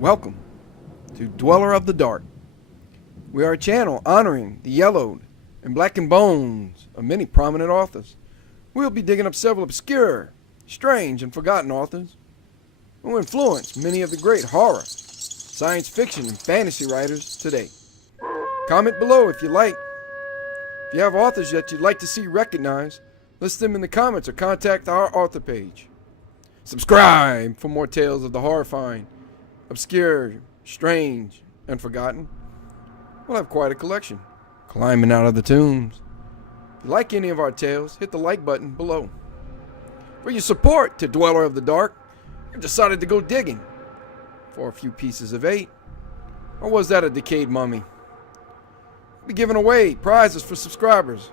Welcome to Dweller of the Dark. We are a channel honoring the yellowed and blackened bones of many prominent authors. We'll be digging up several obscure, strange, and forgotten authors who influenced many of the great horror, science fiction, and fantasy writers today. Comment below if you like. If you have authors that you'd like to see recognized, list them in the comments or contact our author page. Subscribe for more tales of the horrifying, obscure, strange, and forgotten. We'll have quite a collection. Climbing out of the tombs. If you like any of our tales, hit the like button below. For your support to Dweller of the Dark, I've decided to go digging for a few pieces of 8. Or was that a decayed mummy? We'll be giving away prizes for subscribers.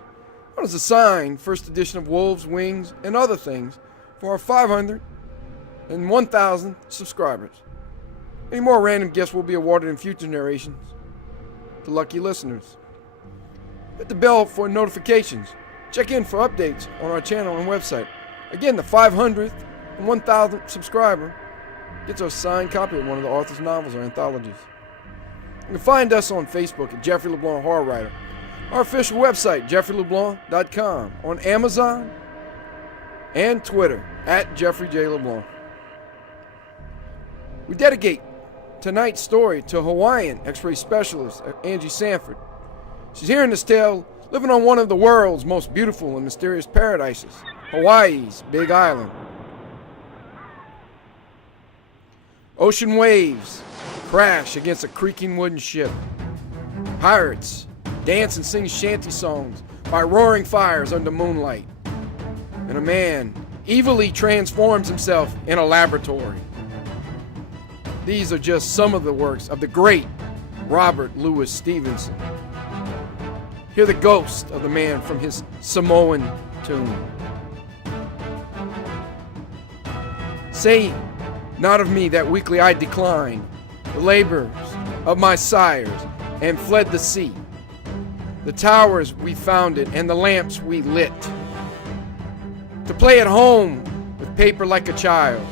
What is a signed first edition of Wolves, Wings, and other things for our 500 and 1,000 subscribers. Any more random gifts will be awarded in future narrations to lucky listeners. Hit the bell for notifications. Check in for updates on our channel and website. Again, the 500th and 1,000th subscriber gets a signed copy of one of the author's novels or anthologies. You can find us on Facebook at Jeffrey LeBlanc Horror Writer, our official website, jeffreyleblanc.com, on Amazon, and Twitter at Jeffrey J. LeBlanc. We dedicate tonight's story to Hawaiian X-ray specialist Angie Sanford. She's here in this tale, living on one of the world's most beautiful and mysterious paradises, Hawaii's Big Island. Ocean waves crash against a creaking wooden ship. Pirates dance and sing shanty songs by roaring fires under moonlight. And a man evilly transforms himself in a laboratory. These are just some of the works of the great Robert Louis Stevenson. Hear the ghost of the man from his Samoan tomb. Say not of me that weakly I declined the labors of my sires and fled the sea, the towers we founded and the lamps we lit, to play at home with paper like a child,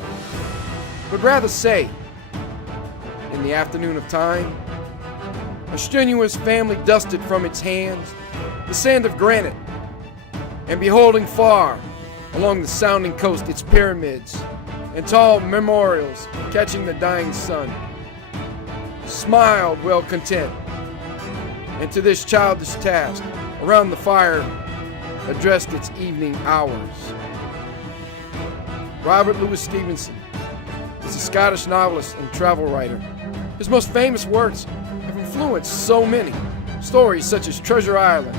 but rather say, in the afternoon of time, a strenuous family dusted from its hands the sand of granite, and beholding far along the sounding coast its pyramids and tall memorials catching the dying sun, smiled well content, and to this childish task around the fire addressed its evening hours. Robert Louis Stevenson is a Scottish novelist and travel writer. His most famous works have influenced so many. Stories such as Treasure Island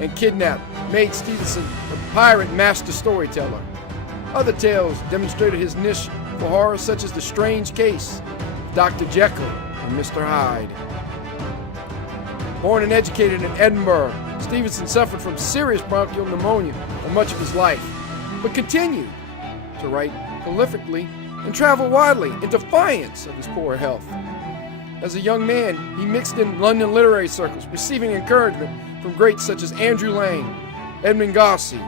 and Kidnapped made Stevenson a pirate master storyteller. Other tales demonstrated his niche for horror, such as The Strange Case of Dr. Jekyll and Mr. Hyde. Born and educated in Edinburgh, Stevenson suffered from serious bronchial pneumonia for much of his life, but continued to write prolifically and travel widely in defiance of his poor health. As a young man, he mixed in London literary circles, receiving encouragement from greats such as Andrew Lang, Edmund Gosse,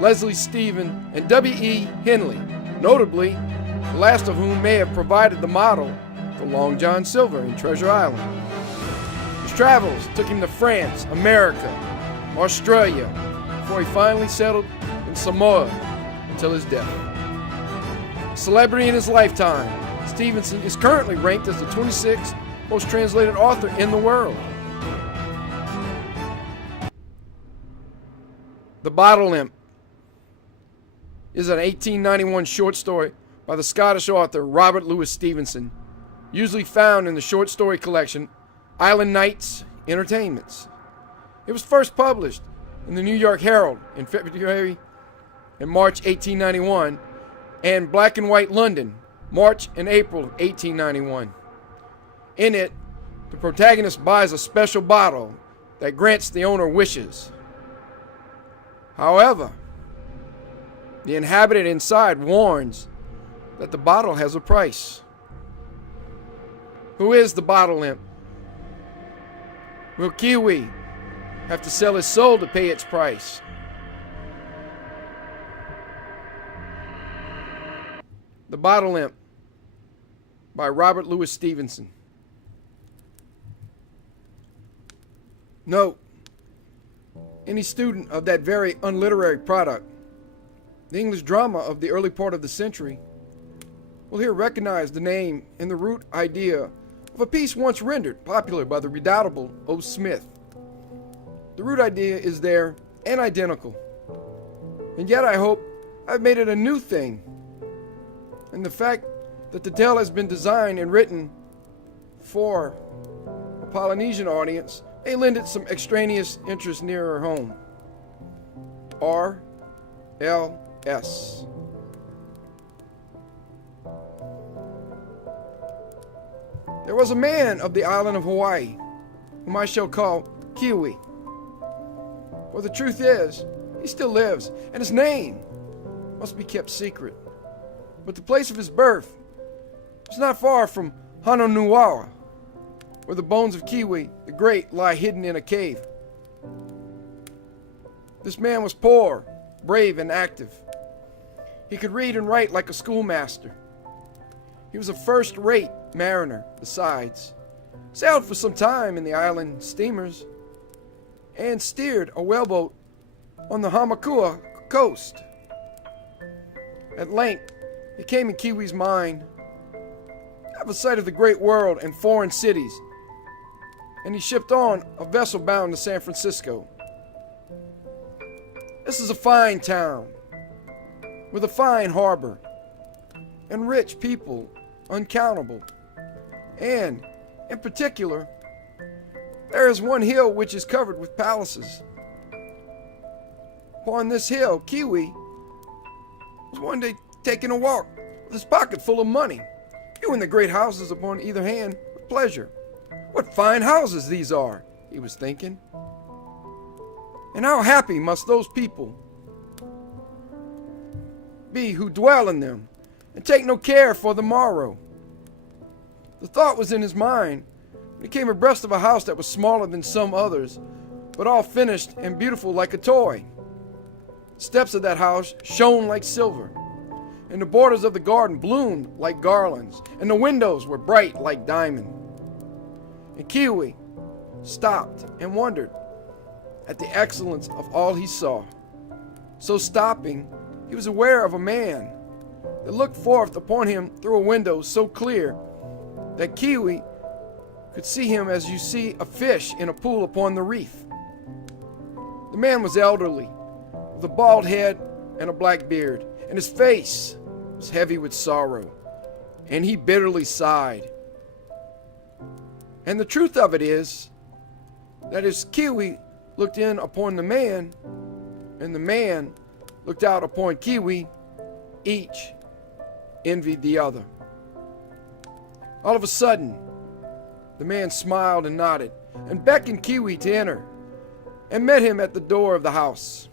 Leslie Stephen, and W.E. Henley, notably, the last of whom may have provided the model for Long John Silver in Treasure Island. His travels took him to France, America, Australia, before he finally settled in Samoa until his death. A celebrity in his lifetime, Stevenson is currently ranked as the 26th most translated author in the world. The Bottle Imp is an 1891 short story by the Scottish author Robert Louis Stevenson, usually found in the short story collection Island Nights Entertainments. It was first published in the New York Herald in February and March 1891, and Black and White London, March and April 1891. In it, the protagonist buys a special bottle that grants the owner wishes. However, the inhabitant inside warns that the bottle has a price. Who is the Bottle Imp? Will Keawe have to sell his soul to pay its price? The Bottle Imp by Robert Louis Stevenson. Note: any student of that very unliterary product, the English drama of the early part of the century, will here recognize the name and the root idea of a piece once rendered popular by the redoubtable O. Smith. The root idea is there and identical, and yet I hope I've made it a new thing. And the fact that the tale has been designed and written for a Polynesian audience may lend it some extraneous interest nearer home. R.L.S. There was a man of the island of Hawaii, whom I shall call Keawe. For the truth is, he still lives, and his name must be kept secret. But the place of his birth is not far from Honouaua, where the bones of Keawe the Great lie hidden in a cave. This man was poor, brave, and active. He could read and write like a schoolmaster. He was a first-rate mariner, besides, sailed for some time in the island steamers, and steered a whaleboat on the Hamakua coast. At length, it came in Keawe's mind to have a sight of the great world and foreign cities, and he shipped on a vessel bound to San Francisco. This is a fine town, with a fine harbor, and rich people uncountable. And, in particular, there is one hill which is covered with palaces. Upon this hill, Keawe was one day taking a walk with his pocket full of money, viewing the great houses upon either hand with pleasure. What fine houses these are, he was thinking. And how happy must those people be who dwell in them and take no care for the morrow. The thought was in his mind when he came abreast of a house that was smaller than some others, but all finished and beautiful like a toy. The steps of that house shone like silver, and the borders of the garden bloomed like garlands, and the windows were bright like diamond. And Keawe stopped and wondered at the excellence of all he saw. So stopping, he was aware of a man that looked forth upon him through a window so clear that Keawe could see him as you see a fish in a pool upon the reef. The man was elderly, with a bald head and a black beard, and his face was heavy with sorrow, and he bitterly sighed. And the truth of it is that as Keawe looked in upon the man, and the man looked out upon Keawe, each envied the other. All of a sudden, the man smiled and nodded, and beckoned Keawe to enter, and met him at the door of the house.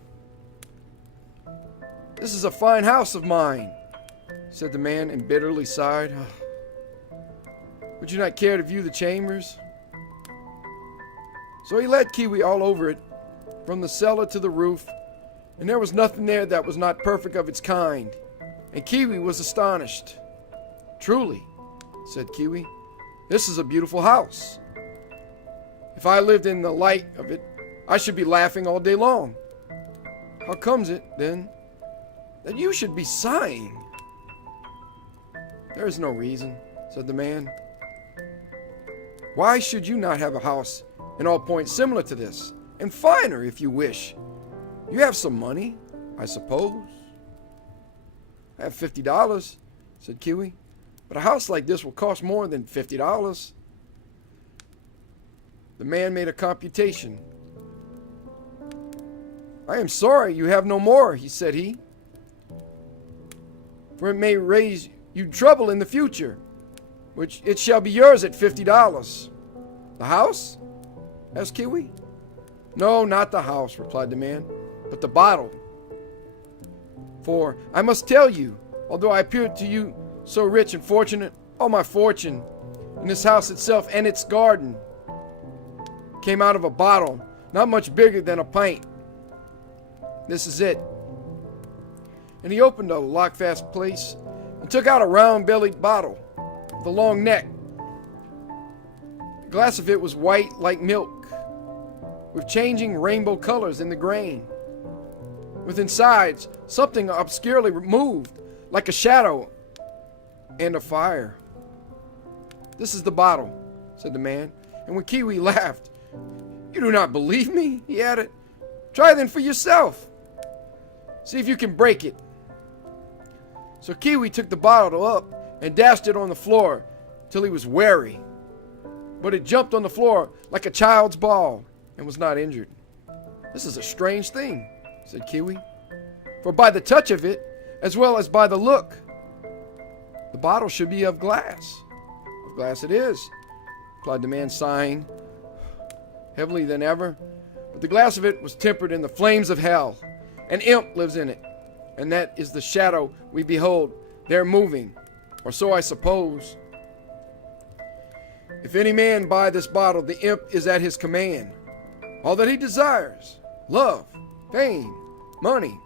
"This is a fine house of mine," said the man, and bitterly sighed. "Would you not care to view the chambers?" So he led Keawe all over it, from the cellar to the roof, and there was nothing there that was not perfect of its kind, and Keawe was astonished. "Truly," said Keawe, "this is a beautiful house. If I lived in the light of it, I should be laughing all day long. How comes it, then, that you should be sighing?" "There is no reason," said the man. "Why should you not have a house in all points similar to this, and finer if you wish? You have some money, I suppose." "I have $50, said Keawe, "but a house like this will cost more than $50. The man made a computation. "I am sorry you have no more," said he, "for it may raise you trouble in the future, which it shall be yours at $50. "The house?" asked Keawe. "No, not the house," replied the man, "but the bottle. For I must tell you, although I appear to you so rich and fortunate, all my fortune in this house itself and its garden came out of a bottle not much bigger than a pint. This is it." And he opened a lock-fast place and took out a round-bellied bottle with a long neck. The glass of it was white like milk, with changing rainbow colors in the grain. Within sides, something obscurely moved, like a shadow and a fire. "This is the bottle," said the man, and when Keawe laughed, "You do not believe me?" he added. "Try then for yourself. See if you can break it." So Keawe took the bottle up and dashed it on the floor till he was weary. But it jumped on the floor like a child's ball and was not injured. "This is a strange thing," said Keawe, "for by the touch of it, as well as by the look, the bottle should be of glass." "Of glass it is," replied the man, sighing heavily than ever. "But the glass of it was tempered in the flames of hell. An imp lives in it, and that is the shadow we behold there moving, or so I suppose. If any man buy this bottle, the imp is at his command. All that he desires, love, fame, money,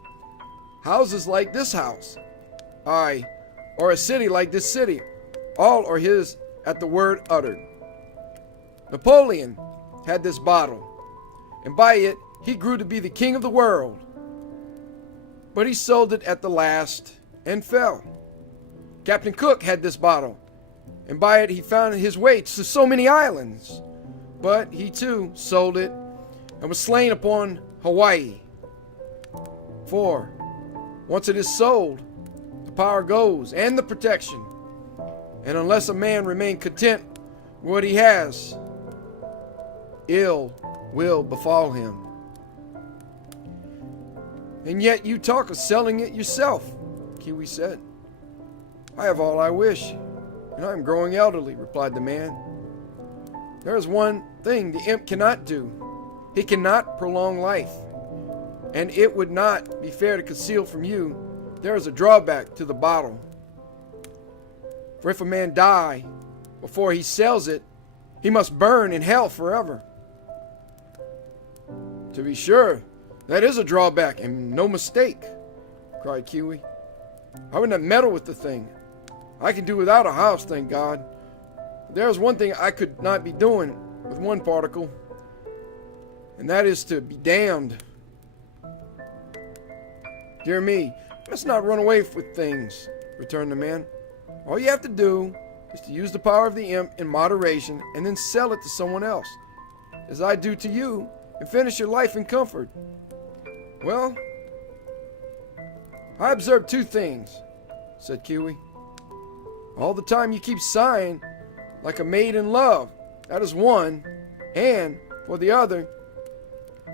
houses like this house, aye, or a city like this city, all are his at the word uttered. Napoleon had this bottle, and by it he grew to be the king of the world. But he sold it at the last and fell. Captain Cook had this bottle, and by it he found his way to so many islands. But he too sold it, and was slain upon Hawaii. For once it is sold, the power goes, and the protection. And unless a man remain content with what he has, ill will befall him. And yet you talk of selling it yourself," Keawe said. "I have all I wish, and I am growing elderly," replied the man. "There is one thing the imp cannot do. He cannot prolong life, and it would not be fair to conceal from you there is a drawback to the bottle. For if a man die before he sells it, he must burn in hell forever." "To be sure, that is a drawback, and no mistake," cried Keawe. "I would not meddle with the thing. I can do without a house, thank God. But there is one thing I could not be doing with one particle, and that is to be damned. Dear me, let's not run away with things," returned the man. "All you have to do is to use the power of the imp in moderation, and then sell it to someone else, as I do to you, and finish your life in comfort. Well, I observed two things," said Keawe. "All the time you keep sighing like a maid in love, that is one, and, for the other,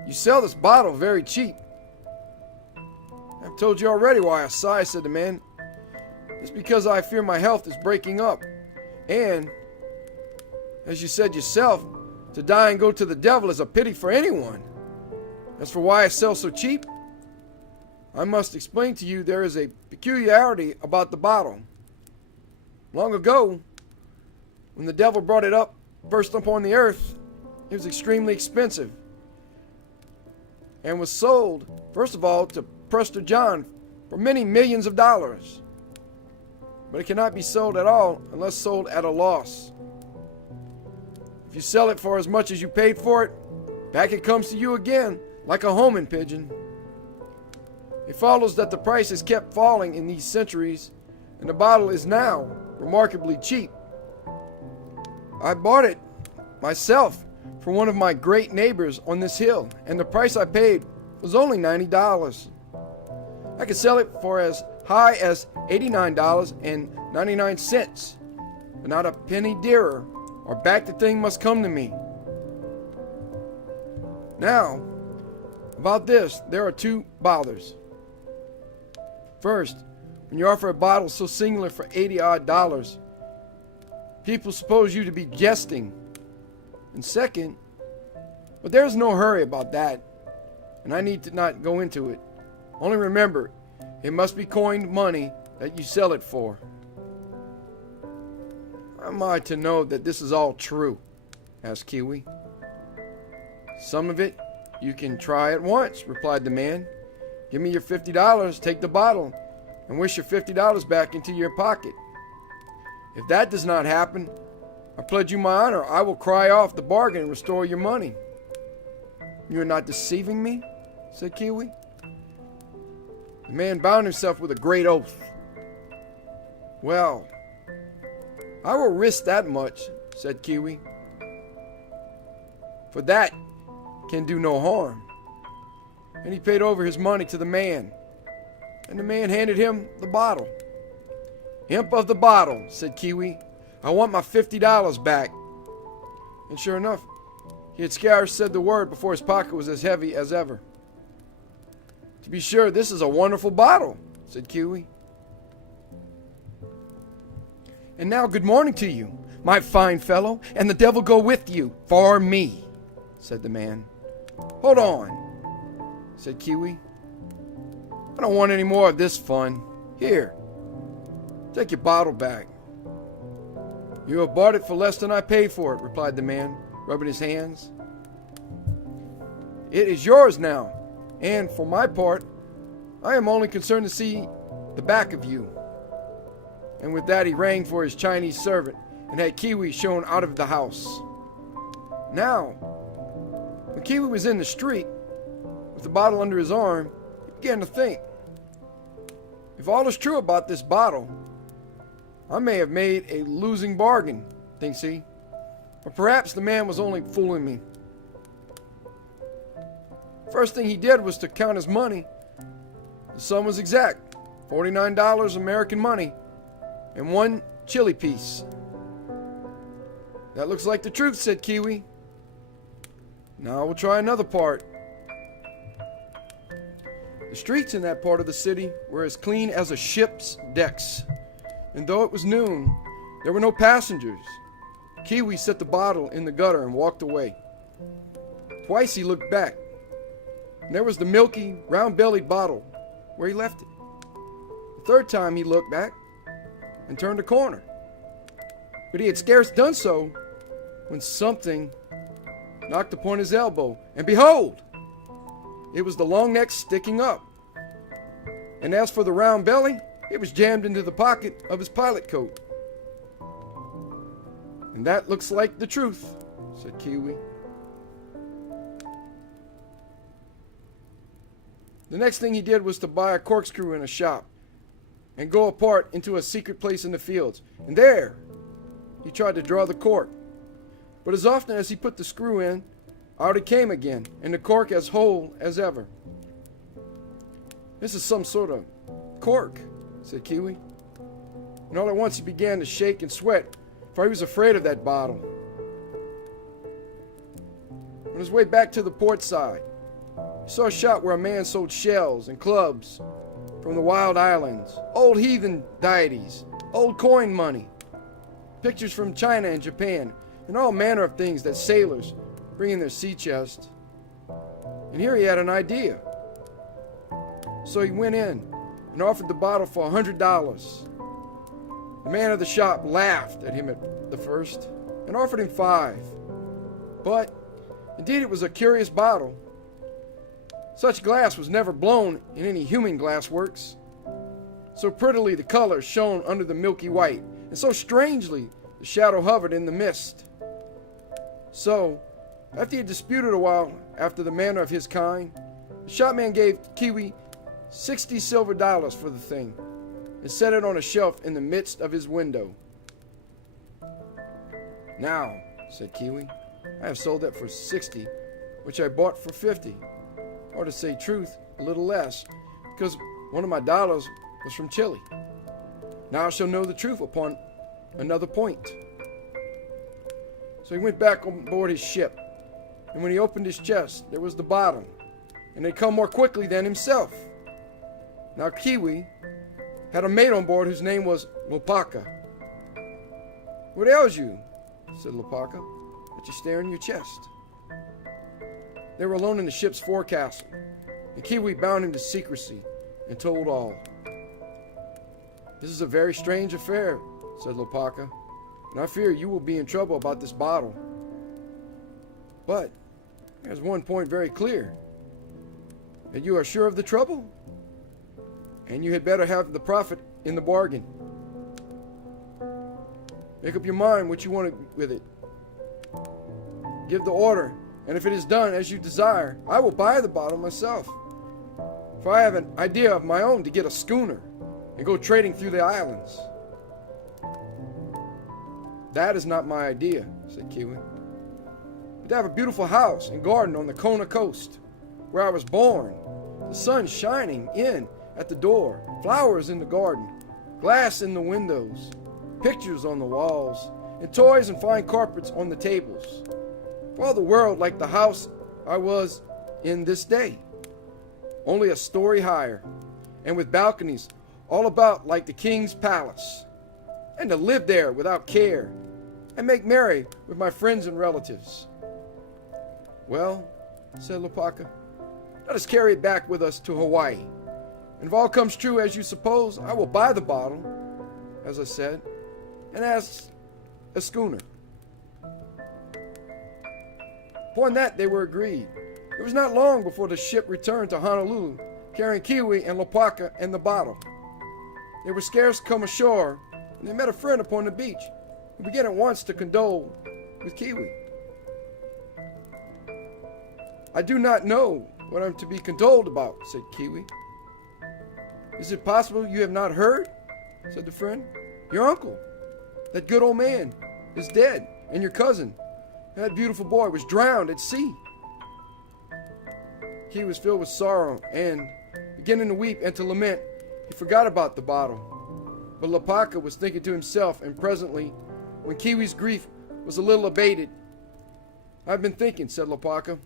you sell this bottle very cheap." "I've told you already why I sigh," said the man. "It's because I fear my health is breaking up, and, as you said yourself, to die and go to the devil is a pity for anyone. As for why I sell so cheap, I must explain to you there is a peculiarity about the bottle. Long ago, when the devil brought it up first upon the earth, it was extremely expensive, and was sold, first of all, to Prester John for many millions of dollars. But it cannot be sold at all unless sold at a loss. If you sell it for as much as you paid for it, back it comes to you again, like a homing pigeon. It follows that the price has kept falling in these centuries, and the bottle is now remarkably cheap. I bought it myself from one of my great neighbors on this hill, and the price I paid was only $90. I could sell it for as high as $89.99, but not a penny dearer, or back the thing must come to me. Now, about this, there are two bothers. First, when you offer a bottle so singular for $80-odd, people suppose you to be jesting. And second, but there is no hurry about that, and I need to not go into it. Only remember, it must be coined money that you sell it for." "How am I to know that this is all true?" asked Keawe. "Some of it you can try at once," replied the man. "Give me your $50, take the bottle, and wish your $50 back into your pocket. If that does not happen, I pledge you my honor, I will cry off the bargain and restore your money." "You are not deceiving me?" said Keawe. The man bound himself with a great oath. "Well, I will risk that much," said Keawe, "for that can do no harm." And he paid over his money to the man, and the man handed him the bottle. "Imp of the bottle," said Keawe, "I want my $50 back." And sure enough, he had scarce said the word before his pocket was as heavy as ever. "To be sure, this is a wonderful bottle," said Keawe. "And now good morning to you, my fine fellow, and the devil go with you, for me," said the man. "Hold on," said Keawe. "I don't want any more of this fun. Here, take your bottle back." "You have bought it for less than I paid for it," replied the man, rubbing his hands. "It is yours now, and for my part, I am only concerned to see the back of you." And with that he rang for his Chinese servant and had Keawe shown out of the house. Now, when Keawe was in the street, with the bottle under his arm, he began to think, "If all is true about this bottle, I may have made a losing bargain," thinks he. "Or perhaps the man was only fooling me." First thing he did was to count his money. The sum was exact, $49 American money, and 1 chili piece. "That looks like the truth," said Keawe. "Now we'll try another part." The streets in that part of the city were as clean as a ship's decks, and though it was noon, there were no passengers. Keawe set the bottle in the gutter and walked away. Twice he looked back, and there was the milky, round-bellied bottle where he left it. The third time he looked back and turned a corner. But he had scarce done so when something knocked upon his elbow, and behold, it was the long neck sticking up. And as for the round belly, it was jammed into the pocket of his pilot coat. "And that looks like the truth," said Keawe. The next thing he did was to buy a corkscrew in a shop and go apart into a secret place in the fields. And there he tried to draw the cork. But as often as he put the screw in, out it came again, and the cork as whole as ever. "This is some sort of cork," said Keawe. And all at once he began to shake and sweat, for he was afraid of that bottle. On his way back to the port side, he saw a shop where a man sold shells and clubs from the wild islands, old heathen deities, old coin money, pictures from China and Japan, and all manner of things that sailors bring in their sea chest. And here he had an idea. So he went in and offered the bottle for $100. The man of the shop laughed at him at the first and offered him $5. But indeed it was a curious bottle. Such glass was never blown in any human glass works. So prettily the color shone under the milky white, and so strangely the shadow hovered in the mist. So, after he had disputed a while after the manner of his kind, the shopman gave Keawe 60 silver dollars for the thing, and set it on a shelf in the midst of his window. "Now," said Keawe, "I have sold that for 60, which I bought for 50. Or to say truth, a little less, because one of my dollars was from Chile. Now I shall know the truth upon another point." So he went back on board his ship, and when he opened his chest, there was the bottle, and had come more quickly than himself. Now Keawe had a mate on board whose name was Lopaka. "What ails you?" said Lopaka, "that you stare in your chest?" They were alone in the ship's forecastle, and Keawe bound him to secrecy and told all. "This is a very strange affair," said Lopaka, "and I fear you will be in trouble about this bottle. But there's one point very clear. And you are sure of the trouble?" and you had better have the profit in the bargain. Make up your mind what you want with it. Give the order, and if it is done as you desire, I will buy the bottle myself. For I have an idea of my own to get a schooner and go trading through the islands. That is not my idea, said Keawe. But to have a beautiful house and garden on the Kona coast, where I was born, the sun shining in at the door, flowers in the garden, glass in the windows, pictures on the walls, and toys and fine carpets on the tables. For all the world like the house I was in this day, only a story higher, and with balconies all about like the king's palace, and to live there without care, and make merry with my friends and relatives. Well, said Lopaka, let us carry it back with us to Hawaii. And if all comes true as you suppose, I will buy the bottle, as I said, and ask a schooner. Upon that they were agreed. It was not long before the ship returned to Honolulu, carrying Keawe and Lopaka and the bottle. They were scarce come ashore, and they met a friend upon the beach, who began at once to condole with Keawe. I do not know what I'm to be condoled about, said Keawe. Is it possible you have not heard? Said the friend. Your uncle, that good old man, is dead, and your cousin, that beautiful boy, was drowned at sea. Keawe was filled with sorrow, and, beginning to weep and to lament, he forgot about the bottle. But Lopaka was thinking to himself, and presently, when Keawe's grief was a little abated, I've been thinking, said Lopaka,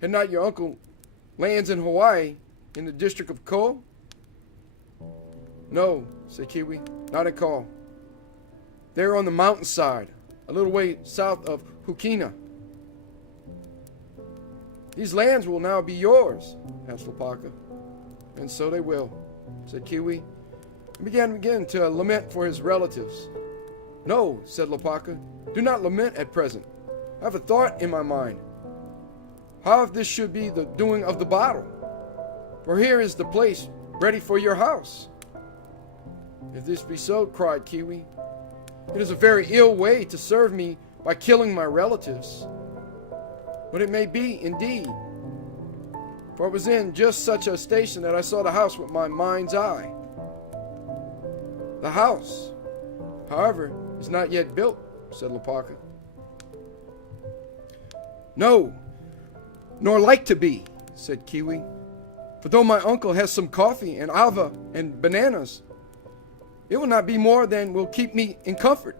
had not your uncle lands in Hawaii, in the district of Ko? No, said Keawe, not at Ko. They're on the mountainside, a little way south of Hukina. These lands will now be yours, asked Lopaka. And so they will, said Keawe, and began again to lament for his relatives. No, said Lopaka, do not lament at present. I have a thought in my mind. How if this should be the doing of the bottle? For here is the place ready for your house. If this be so, cried Keawe, it is a very ill way to serve me by killing my relatives. But it may be, indeed. For I was in just such a station that I saw the house with my mind's eye. The house, however, is not yet built, said Lopaka. No, nor like to be, said Keawe. For though my uncle has some coffee and ava and bananas, it will not be more than will keep me in comfort.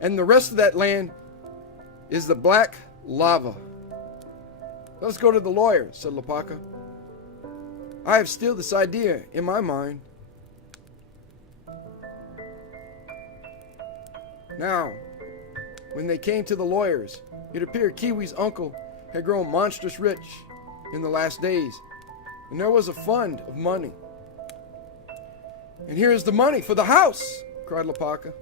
And the rest of that land is the black lava. Let's go to the lawyer, said Lopaka. I have still this idea in my mind. Now, when they came to the lawyers, it appeared Keawe's uncle had grown monstrous rich in the last days, and there was a fund of money. And here is the money for the house, cried Lopaka.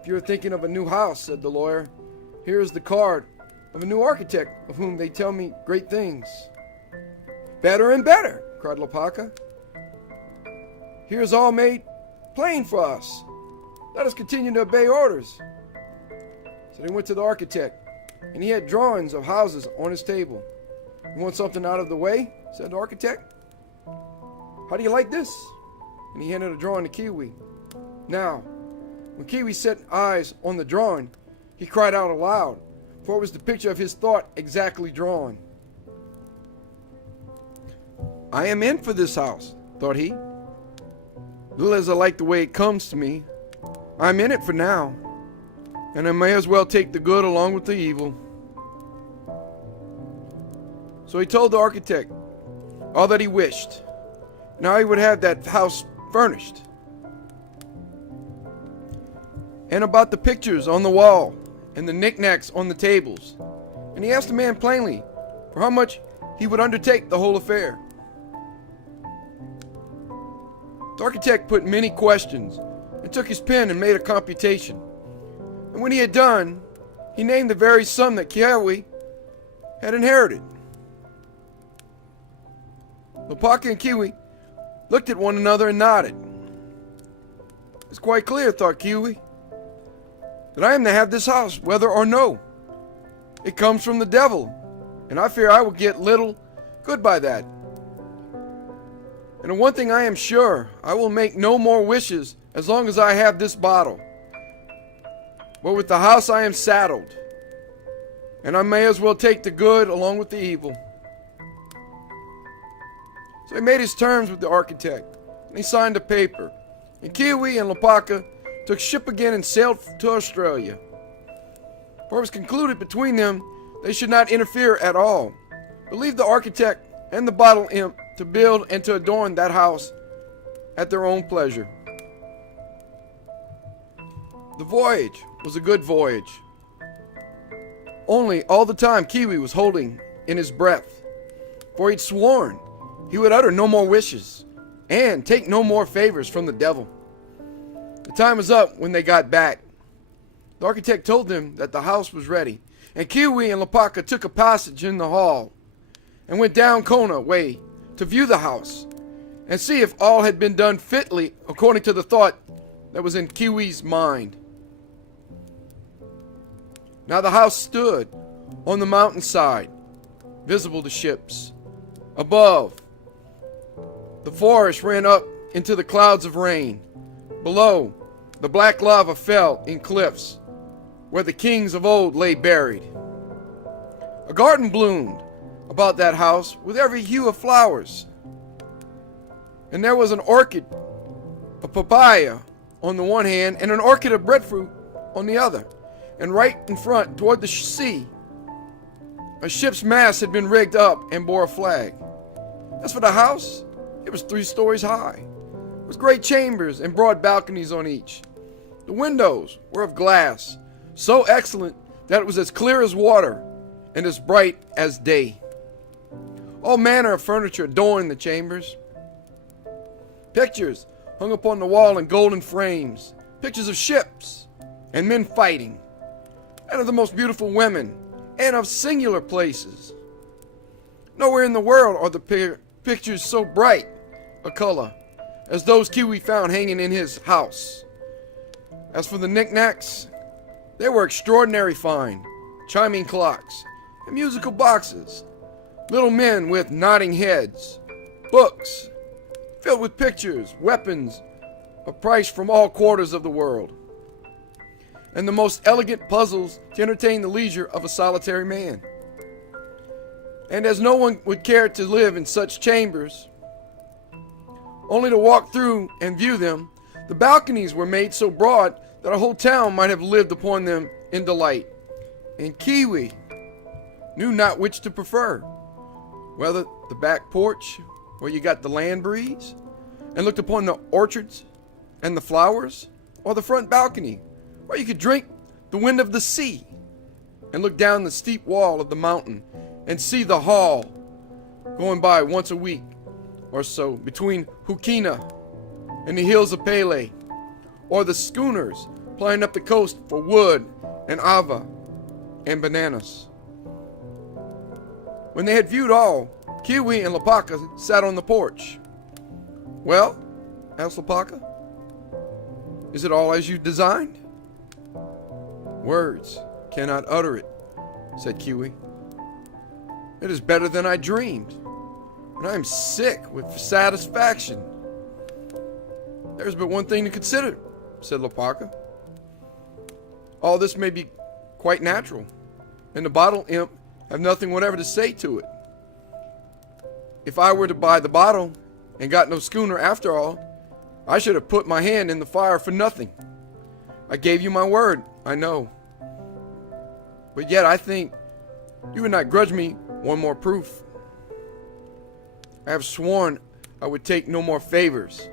If you are thinking of a new house, said the lawyer, here is the card of a new architect of whom they tell me great things. Better and better, cried Lopaka. Here is all made plain for us. Let us continue to obey orders. So they went to the architect, and he had drawings of houses on his table. You want something out of the way? Said the architect. How do you like this? And he handed a drawing to Keawe. Now, when Keawe set eyes on the drawing, he cried out aloud, for it was the picture of his thought exactly drawn. I am in for this house, thought he. Little as I like the way it comes to me, I'm in it for now, and I may as well take the good along with the evil. So he told the architect all that he wished, and how he would have that house furnished, and about the pictures on the wall and the knickknacks on the tables. And he asked the man plainly for how much he would undertake the whole affair. The architect put many questions and took his pen and made a computation. And when he had done, he named the very sum that Keawe had inherited. Lopaka and Keawe looked at one another and nodded. It's quite clear, thought Keawe, that I am to have this house, whether or no. It comes from the devil, and I fear I will get little good by that. And of one thing I am sure, I will make no more wishes as long as I have this bottle. But with the house I am saddled, and I may as well take the good along with the evil. So he made his terms with the architect, and he signed a paper. And Keawe and Lopaka took ship again and sailed to Australia. For it was concluded between them they should not interfere at all, but leave the architect and the Bottle Imp to build and to adorn that house at their own pleasure. The voyage was a good voyage. Only all the time Keawe was holding in his breath, for he'd sworn he would utter no more wishes and take no more favors from the devil. The time was up when they got back. The architect told them that the house was ready, and Keawe and Lopaka took a passage in the hall and went down Kona way to view the house and see if all had been done fitly according to the thought that was in Keawe's mind. Now the house stood on the mountainside, visible to ships. Above, the forest ran up into the clouds of rain. Below, the black lava fell in cliffs, where the kings of old lay buried. A garden bloomed about that house with every hue of flowers. And there was an orchid, a papaya on the one hand, and an orchid of breadfruit on the other. And right in front, toward the sea, a ship's mast had been rigged up and bore a flag. As for the house, it was 3 stories high, with great chambers and broad balconies on each. The windows were of glass, so excellent that it was as clear as water and as bright as day. All manner of furniture adorned the chambers. Pictures hung upon the wall in golden frames, pictures of ships and men fighting, and of the most beautiful women, and of singular places. Nowhere in the world are the pictures so bright a color as those Keawe found hanging in his house. As for the knickknacks, they were extraordinary fine, chiming clocks and musical boxes, little men with nodding heads, books filled with pictures, weapons of price from all quarters of the world, and the most elegant puzzles to entertain the leisure of a solitary man. And as no one would care to live in such chambers, only to walk through and view them, the balconies were made so broad that a whole town might have lived upon them in delight. And Keawe knew not which to prefer, whether the back porch, where you got the land breeze and looked upon the orchards and the flowers, or the front balcony, where you could drink the wind of the sea and look down the steep wall of the mountain and see the hall going by once a week or so between Hukina and the hills of Pele, or the schooners plying up the coast for wood and ava and bananas. When they had viewed all, Keawe and Lopaka sat on the porch. "Well," asked Lopaka, "is it all as you designed?" "Words cannot utter it," said Keawe. "It is better than I dreamed, and I am sick with satisfaction." "There is but one thing to consider," said Lopaka. "All this may be quite natural, and the Bottle Imp have nothing whatever to say to it. If I were to buy the bottle and got no schooner after all, I should have put my hand in the fire for nothing. I gave you my word, I know. But yet I think you would not grudge me one more proof. I have sworn I would take no more favors,"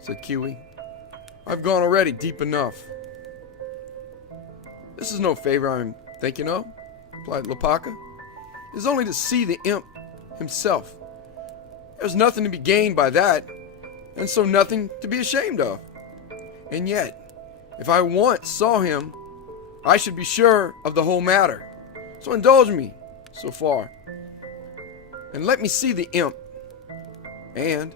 said Keawe. "I've gone already deep enough." "This is no favor I am thinking of," replied Lopaka. "It is only to see the imp himself. There's nothing to be gained by that, and so nothing to be ashamed of. And yet, if I once saw him, I should be sure of the whole matter. So indulge me so far, and let me see the imp. And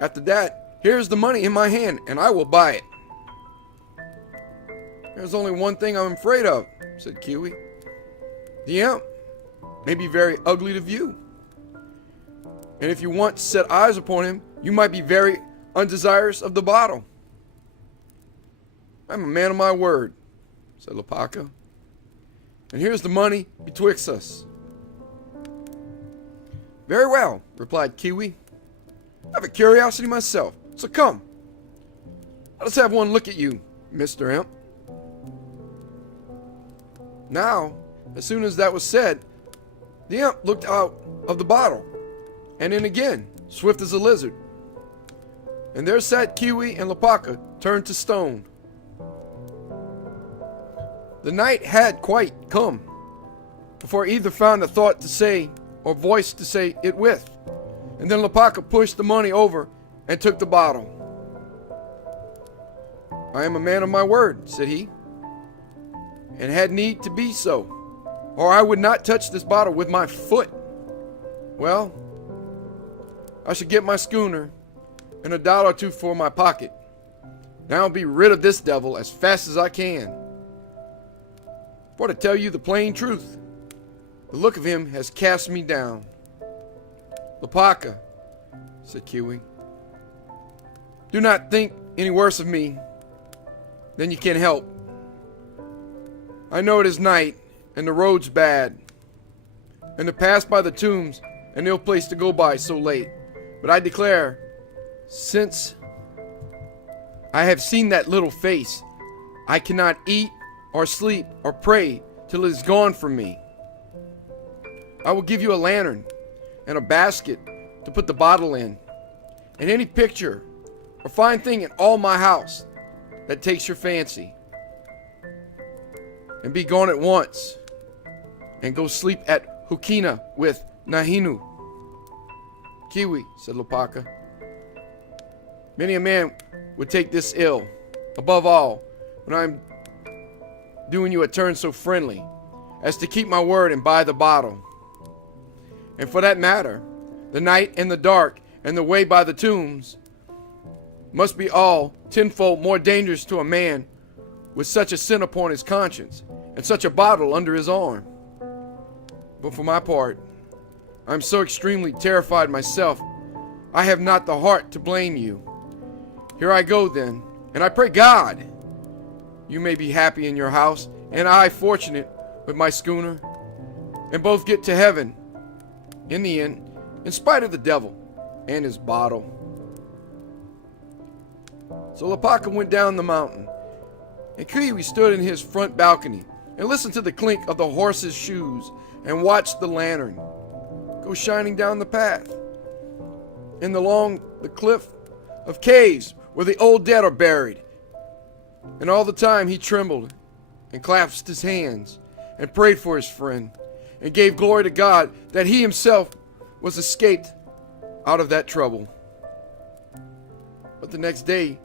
After that, here's the money in my hand, and I will buy it." "There's only one thing I'm afraid of," said Keawe. "The imp may be very ugly to view. And if you want to set eyes upon him, you might be very undesirous of the bottle." "I'm a man of my word," said Lopaka. "And here's the money betwixt us." "Very well," replied Keawe. "I have a curiosity myself, so come. Let us have one look at you, Mr. Imp." Now, as soon as that was said, the imp looked out of the bottle, and in again, swift as a lizard. And there sat Keawe and Lopaka, turned to stone. The night had quite come before either found a thought to say or voice to say it with. And then Lopaka pushed the money over and took the bottle. "I am a man of my word," said he, "and had need to be so, or I would not touch this bottle with my foot. Well, I should get my schooner and $1 or 2 for my pocket. Now I'll be rid of this devil as fast as I can. For to tell you the plain truth, the look of him has cast me down." "Lopaka," said Keawe, "do not think any worse of me than you can help. I know it is night, and the road's bad, and to pass by the tombs an ill place to go by so late. But I declare, since I have seen that little face, I cannot eat or sleep or pray till it is gone from me. I will give you a lantern and a basket to put the bottle in, and any picture or fine thing in all my house that takes your fancy. And be gone at once, and go sleep at Hukina with Nahinu." "Keawe," said Lopaka, "many a man would take this ill, above all, when I am doing you a turn so friendly as to keep my word and buy the bottle. And for that matter, the night and the dark and the way by the tombs must be all tenfold more dangerous to a man with such a sin upon his conscience and such a bottle under his arm. But for my part, I am so extremely terrified myself, I have not the heart to blame you. Here I go then, and I pray God you may be happy in your house, and I fortunate with my schooner, and both get to heaven in the end, in spite of the devil and his bottle." So Lopaka went down the mountain, and Keawe stood in his front balcony and listened to the clink of the horses' shoes and watched the lantern go shining down the path and along the cliff of caves where the old dead are buried. And all the time he trembled and clasped his hands and prayed for his friend and gave glory to God that he himself was escaped out of that trouble. But the next day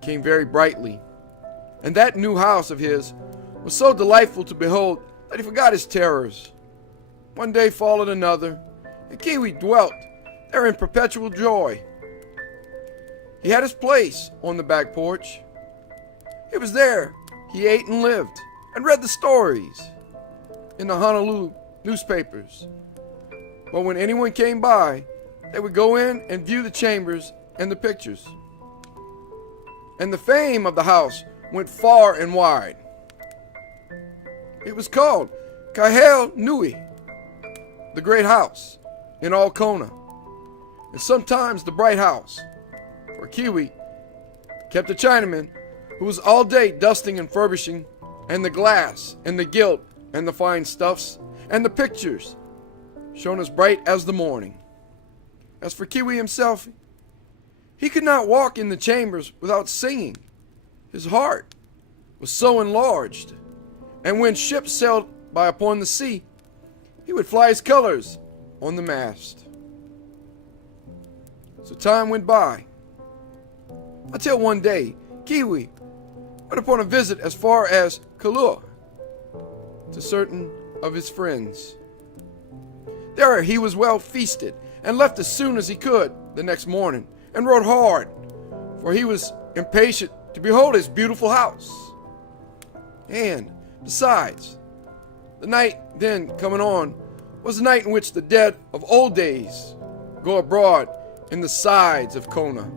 came very brightly, and that new house of his was so delightful to behold that he forgot his terrors. One day followed another, and Keawe dwelt there in perpetual joy. He had his place on the back porch. It was there he ate and lived and read the stories in the Honolulu newspapers. But when anyone came by, they would go in and view the chambers and the pictures. And the fame of the house went far and wide. It was called Kahel Nui, the great house in all Kona, and sometimes the bright house, for Keawe kept a Chinaman who was all day dusting and furbishing, and the glass and the gilt and the fine stuffs and the pictures shone as bright as the morning. As for Keawe himself, he could not walk in the chambers without singing. His heart was so enlarged, and when ships sailed by upon the sea, he would fly his colors on the mast. So time went by, until one day Keawe went upon a visit as far as Kailua to certain of his friends. There he was well feasted, and left as soon as he could the next morning, and rode hard, for he was impatient to behold his beautiful house. And, besides, the night then coming on was the night in which the dead of old days go abroad in the sides of Kona.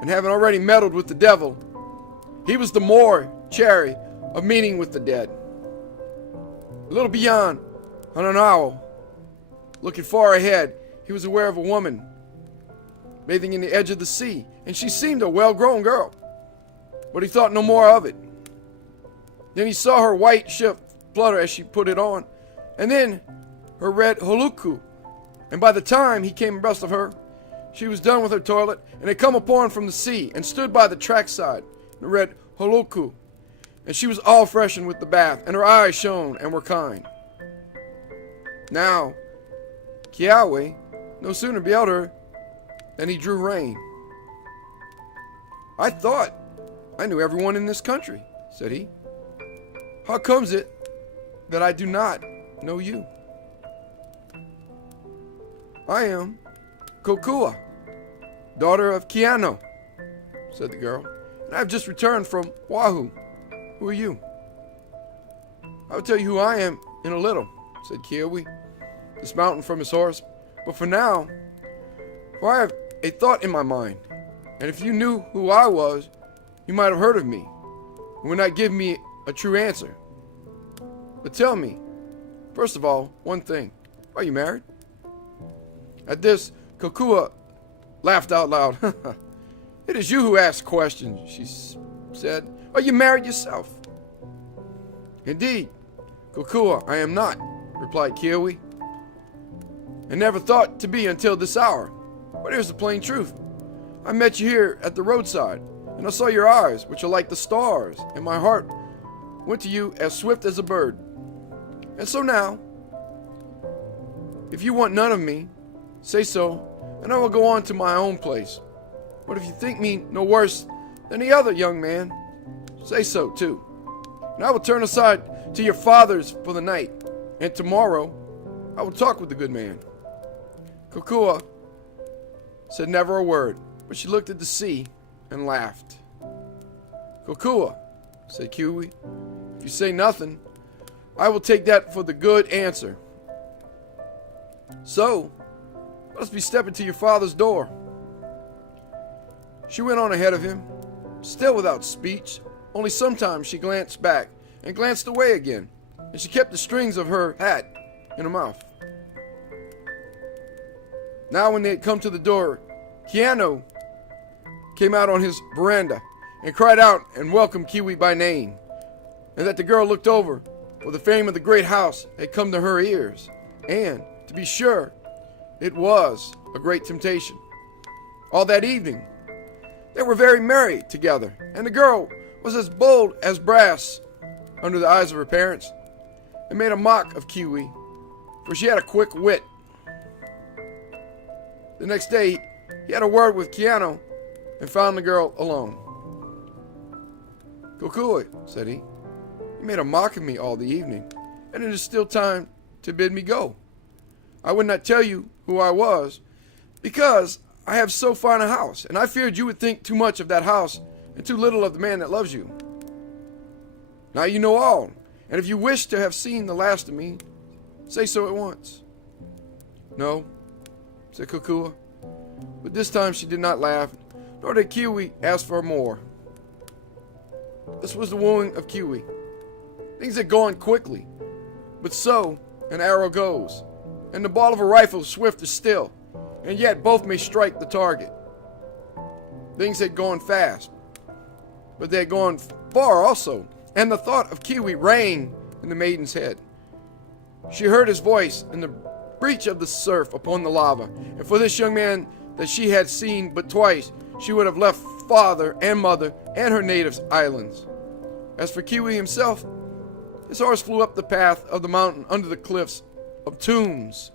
And having already meddled with the devil, he was the more chary of meeting with the dead. A little beyond Hananao, looking far ahead, he was aware of a woman bathing in the edge of the sea, and she seemed a well-grown girl, but he thought no more of it. Then he saw her white shift flutter as she put it on, and then her red holuku, and by the time he came abreast of her, she was done with her toilet, and had come upon from the sea, and stood by the trackside in the red holuku, and she was all freshened with the bath, and her eyes shone and were kind. Now, Keawe no sooner beheld her than he drew rein. "I thought I knew everyone in this country," said he. "How comes it that I do not know you?" "I am Kokua, daughter of Keanu," said the girl, "and I have just returned from Oahu. Who are you?" "I will tell you who I am in a little," said Keawe, dismounting from his horse. "But for now, for I have a thought in my mind, and if you knew who I was, you might have heard of me, and would not give me a true answer. But tell me, first of all, one thing. Are you married?" At this, Kokua laughed out loud. "It is you who ask questions," she said. "Are you married yourself?" "Indeed, Kokua, I am not," replied Keawe, "and never thought to be until this hour. But here's the plain truth. I met you here at the roadside, and I saw your eyes, which are like the stars, and my heart went to you as swift as a bird. And so now, if you want none of me, say so, and I will go on to my own place. But if you think me no worse than the other young man, say so too. And I will turn aside to your fathers for the night, and tomorrow I will talk with the good man." Kokua said never a word, but she looked at the sea and laughed. "Kokua," said Keawe, "if you say nothing, I will take that for the good answer. So, let us be stepping to your father's door." She went on ahead of him, still without speech, only sometimes she glanced back and glanced away again, and she kept the strings of her hat in her mouth. Now when they had come to the door, Keanu came out on his veranda and cried out and welcomed Keawe by name, and that the girl looked over, for the fame of the great house had come to her ears, and, to be sure, it was a great temptation. All that evening, they were very merry together, and the girl was as bold as brass under the eyes of her parents, and made a mock of Keawe, for she had a quick wit. The next day, he had a word with Keanu and found the girl alone. "Kokua," said he, "you made a mock of me all the evening, and it is still time to bid me go. I would not tell you who I was, because I have so fine a house, and I feared you would think too much of that house and too little of the man that loves you. Now you know all, and if you wish to have seen the last of me, say so at once." "No," said Kokua, but this time she did not laugh, nor did Keawe ask for more. This was the wooing of Keawe. Things had gone quickly, but so an arrow goes, and the ball of a rifle swifter still, and yet both may strike the target. Things had gone fast, but they had gone far also, and the thought of Keawe rang in the maiden's head. She heard his voice in the breach of the surf upon the lava, and for this young man that she had seen but twice, she would have left father and mother and her native islands. As for Keawe himself, his horse flew up the path of the mountain under the cliffs of tombs,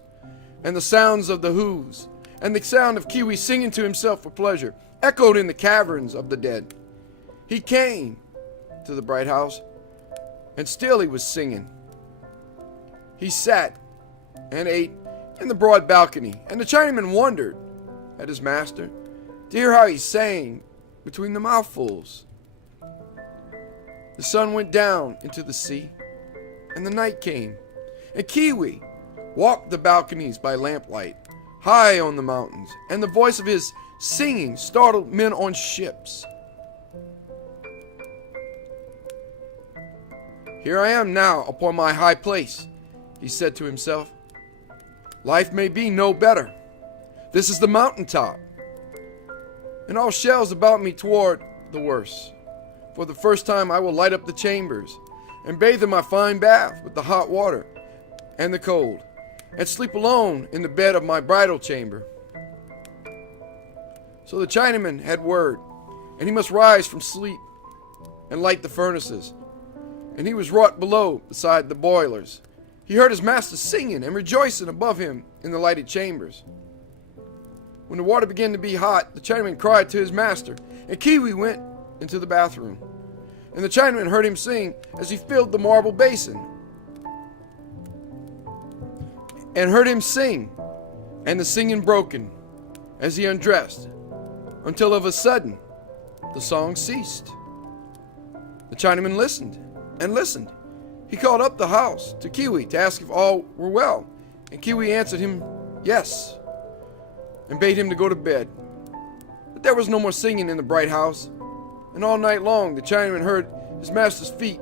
and the sounds of the hoos, and the sound of Keawe singing to himself for pleasure, echoed in the caverns of the dead. He came to the bright house, and still he was singing. He sat and ate in the broad balcony, and the Chinaman wondered at his master, to hear how he sang between the mouthfuls. The sun went down into the sea, and the night came, and Keawe walked the balconies by lamplight, high on the mountains, and the voice of his singing startled men on ships. Here I am now upon my high place, he said to himself. Life may be no better. This is the mountaintop, and all shells about me toward the worse. For the first time I will light up the chambers, and bathe in my fine bath with the hot water and the cold, and sleep alone in the bed of my bridal chamber. So the Chinaman had word, and he must rise from sleep and light the furnaces. And he was wrought below beside the boilers. He heard his master singing and rejoicing above him in the lighted chambers. When the water began to be hot, the Chinaman cried to his master, and Keawe went into the bathroom. And the Chinaman heard him sing as he filled the marble basin. And heard him sing, and the singing broken as he undressed, until of a sudden the song ceased. The Chinaman listened and listened. He called up the house to Keawe to ask if all were well, and Keawe answered him yes, and bade him to go to bed. But there was no more singing in the bright house, and all night long the Chinaman heard his master's feet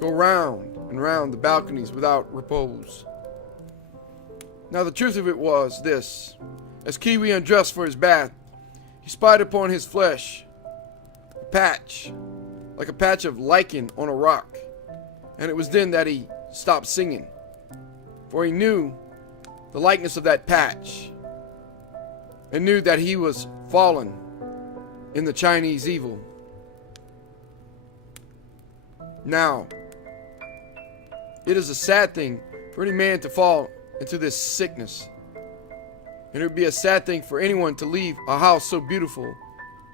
go round and round the balconies without repose. Now the truth of it was this: as Keawe undressed for his bath, he spied upon his flesh a patch, like a patch of lichen on a rock, and it was then that he stopped singing, for he knew the likeness of that patch, and knew that he was fallen in the Chinese evil. Now, it is a sad thing for any man to fall into this sickness, and it would be a sad thing for anyone to leave a house so beautiful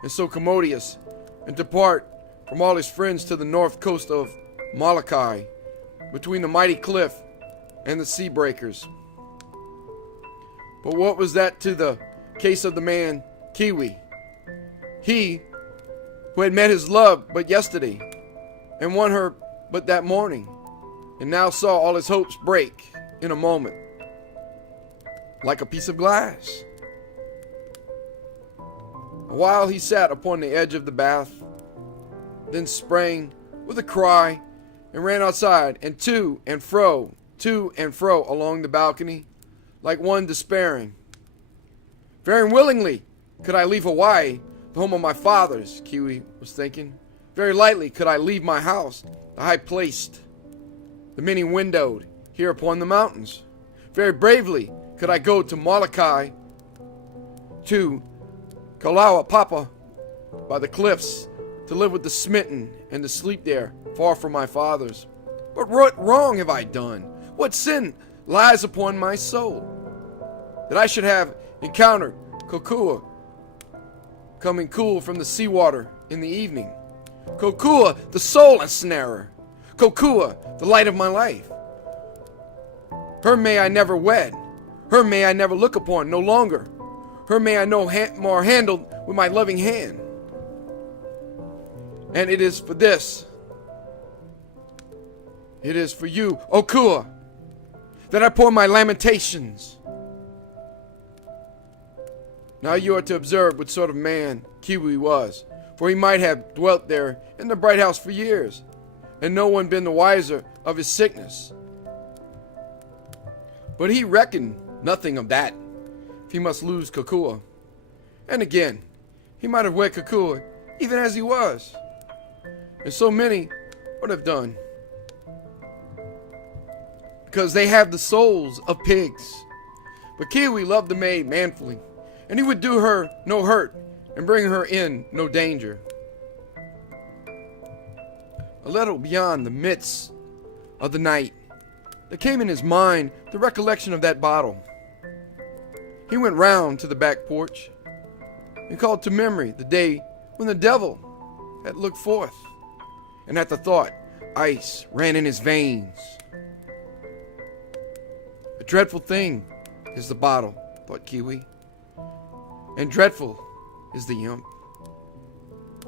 and so commodious and depart from all his friends to the north coast of Molokai, between the mighty cliff and the sea breakers. But what was that to the case of the man Keawe? He, who had met his love but yesterday, and won her but that morning, and now saw all his hopes break in a moment, like a piece of glass. A while he sat upon the edge of the bath, then sprang with a cry and ran outside, and to and fro along the balcony, like one despairing. Very willingly could I leave Hawaii, the home of my fathers, Keawe was thinking. Very lightly could I leave my house, the high-placed, the many-windowed, here upon the mountains. Very bravely could I go to Molokai, to Kalauapapa, by the cliffs, to live with the smitten and to sleep there, far from my fathers. But what wrong have I done? What sin lies upon my soul, that I should have encountered Kokua, coming cool from the seawater in the evening? Kokua, the soul ensnarer. Kokua, the light of my life. Her may I never wed. Her may I never look upon no longer. Her may I no more handle with my loving hand. And it is for this, it is for you, Kokua, that I pour my lamentations. Now you are to observe what sort of man Keawe was, for he might have dwelt there in the bright house for years, and no one been the wiser of his sickness. But he reckoned nothing of that, if he must lose Kokua. And again, he might have wed Kokua even as he was, and so many would have done, because they have the souls of pigs. But Keawe loved the maid manfully, and he would do her no hurt and bring her in no danger. A little beyond the midst of the night, there came in his mind the recollection of that bottle. He went round to the back porch and called to memory the day when the devil had looked forth, and at the thought, ice ran in his veins. A dreadful thing is the bottle, thought Keawe, and dreadful is the imp.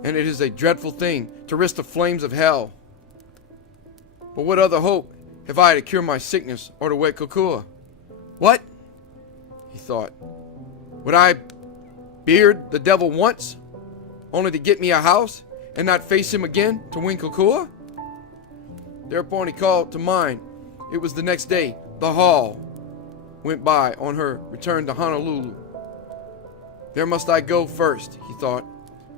And it is a dreadful thing to risk the flames of hell. But what other hope have I to cure my sickness or to wake Kokua? What? He thought. Would I beard the devil once, only to get me a house and not face him again to win Kokua? Thereupon he called to mind it was the next day the Hall went by on her return to Honolulu. There must I go first, he thought,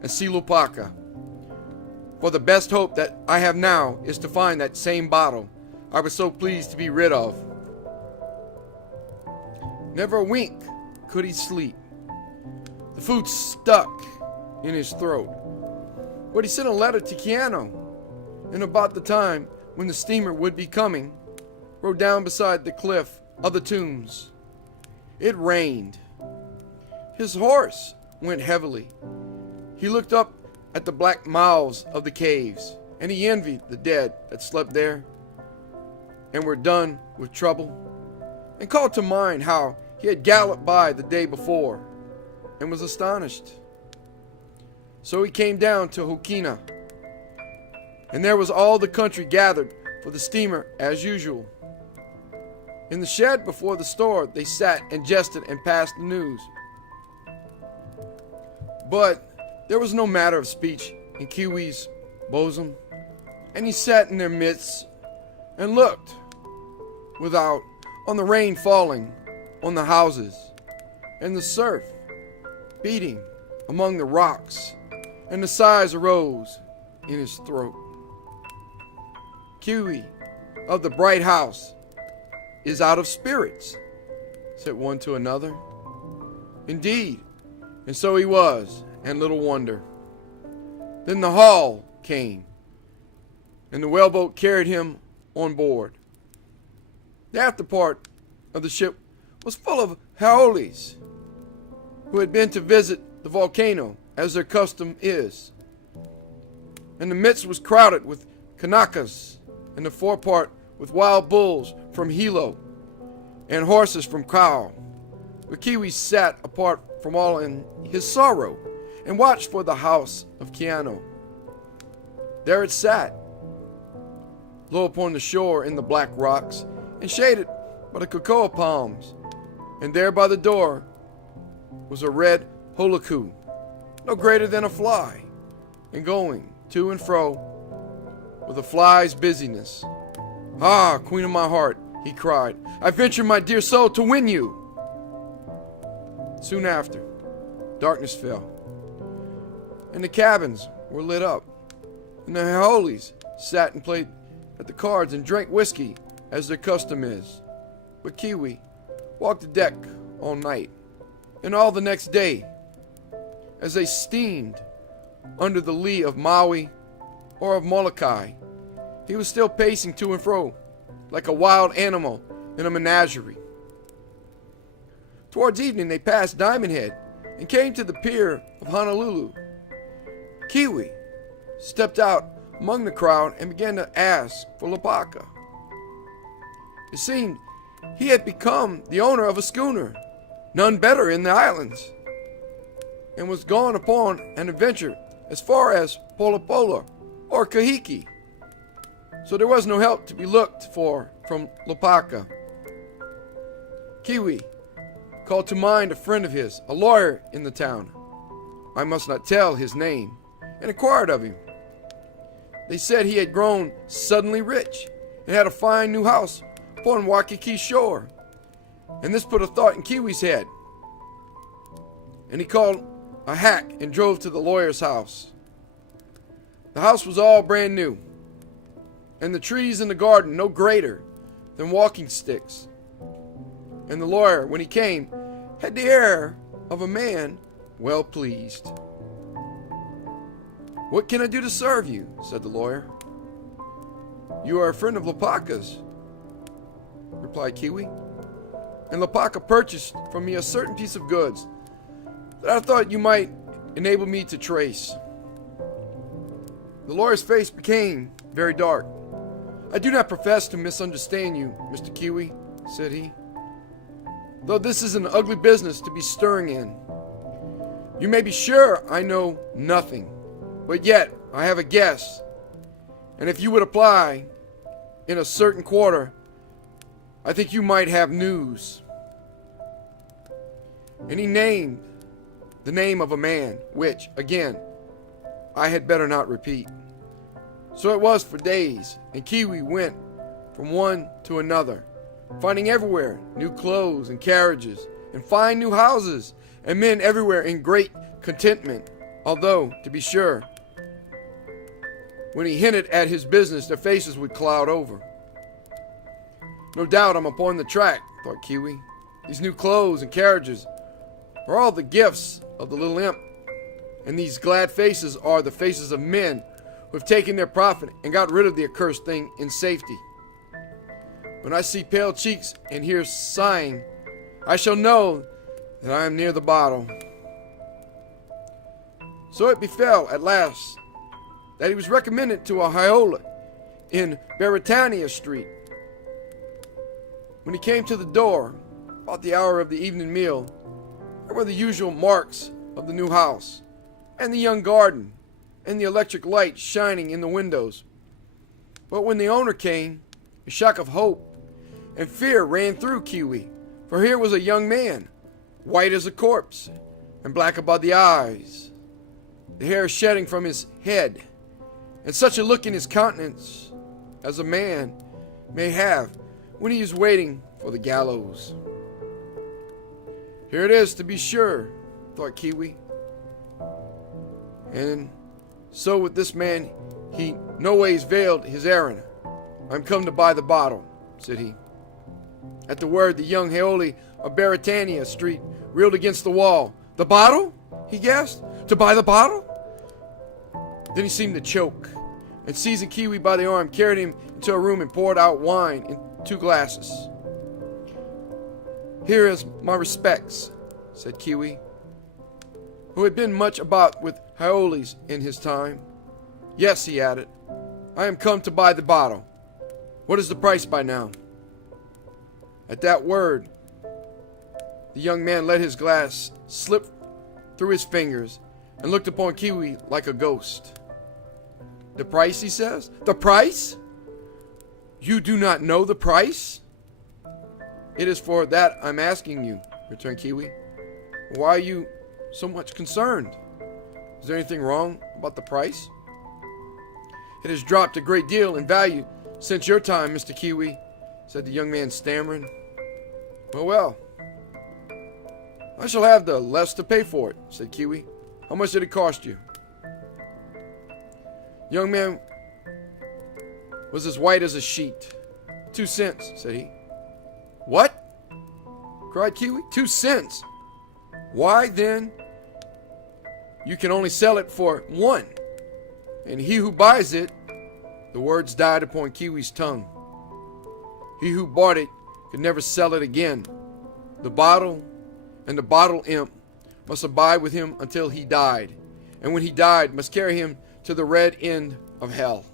and see Lopaka. For the best hope that I have now is to find that same bottle I was so pleased to be rid of. Never a wink could he sleep. The food stuck in his throat. But he sent a letter to Keawe, and about the time when the steamer would be coming, rode down beside the cliff of the tombs. It rained. His horse went heavily. He looked up at the black mouths of the caves, and he envied the dead that slept there and were done with trouble, and called to mind how he had galloped by the day before and was astonished. So he came down to Hokina, and there was all the country gathered for the steamer as usual. In the shed before the store they sat and jested and passed the news. But there was no matter of speech in Keawe's bosom, and he sat in their midst and looked without on the rain falling on the houses, and the surf beating among the rocks, and the sighs arose in his throat. Keawe of the bright house is out of spirits, said one to another. Indeed, and so he was, and little wonder. Then the Hall came, and the whaleboat carried him on board. The after part of the ship was full of haoles, who had been to visit the volcano, as their custom is. And the midst was crowded with Kanakas, and the forepart with wild bulls from Hilo, and horses from Keawe. But Keawe sat apart from all in his sorrow, and watched for the house of Keawe. There it sat, low upon the shore in the black rocks, and shaded by the cocoa palms. And there by the door was a red holoku, no greater than a fly, and going to and fro with a fly's busyness. Ah, queen of my heart, he cried, I venture my dear soul to win you. Soon after, darkness fell, and the cabins were lit up, and the haoles sat and played at the cards and drank whiskey as their custom is. But Keawe walked the deck all night and all the next day, as they steamed under the lee of Maui or of Molokai. He was still pacing to and fro like a wild animal in a menagerie. Towards evening they passed Diamond Head and came to the pier of Honolulu. Keawe stepped out among the crowd and began to ask for Lopaka. It seemed he had become the owner of a schooner, none better in the islands, and was gone upon an adventure as far as Polopola or Kahiki. So there was no help to be looked for from Lopaka. Keawe called to mind a friend of his, a lawyer in the town, I must not tell his name, and inquired of him. They said he had grown suddenly rich and had a fine new house upon Waikiki shore, and this put a thought in Keawe's head, and he called a hack and drove to the lawyer's house. The house was all brand new, and the trees in the garden no greater than walking sticks. And the lawyer, when he came, had the air of a man well pleased. What can I do to serve you? Said the lawyer. You are a friend of Lopaka's, replied Keawe, and Lopaka purchased from me a certain piece of goods that I thought you might enable me to trace. The lawyer's face became very dark. I do not profess to misunderstand you, Mr. Keawe, said he, though this is an ugly business to be stirring in. You may be sure I know nothing, but yet I have a guess. And if you would apply in a certain quarter, I think you might have news. And he named the name of a man, which, again, I had better not repeat. So it was for days, and Keawe went from one to another, finding everywhere new clothes and carriages, and fine new houses, and men everywhere in great contentment. Although, to be sure, when he hinted at his business, their faces would cloud over. No doubt I'm upon the track, thought Keawe. These new clothes and carriages are all the gifts of the little imp, and these glad faces are the faces of men who have taken their profit and got rid of the accursed thing in safety. When I see pale cheeks and hear sighing, I shall know that I am near the bottle. So it befell at last that he was recommended to a Hiola in Beretania Street. When he came to the door, about the hour of the evening meal, there were the usual marks of the new house, and the young garden, and the electric light shining in the windows. But when the owner came, a shock of hope and fear ran through Keawe, for here was a young man, white as a corpse, and black about the eyes, the hair shedding from his head, and such a look in his countenance as a man may have when he is waiting for the gallows. Here it is, to be sure, thought Keawe. And so with this man, he no ways veiled his errand. I'm come to buy the bottle, said he. At the word, the young Haole of Beretania Street reeled against the wall. The bottle? He gasped. To buy the bottle? Then he seemed to choke, and seizing Keawe by the arm, carried him into a room and poured out wine in 2 glasses. Here is my respects, said Keawe, who had been much about with Haoles in his time. Yes, he added, I am come to buy the bottle. What is the price by now? At that word, the young man let his glass slip through his fingers and looked upon Keawe like a ghost. The price, he says? The price? You do not know the price? It is for that I'm asking you, returned Keawe. Why are you so much concerned? Is there anything wrong about the price? It has dropped a great deal in value since your time, Mr. Keawe, said the young man, stammering. Well, I shall have the less to pay for it, said Keawe. How much did it cost you? The young man was as white as a sheet. 2 cents, said he. What? Cried Keawe. 2 cents? Why, then, you can only sell it for 1. And he who buys it, the words died upon Keawe's tongue. He who bought it could never sell it again. The bottle and the bottle imp must abide with him until he died, and when he died must carry him to the red end of hell.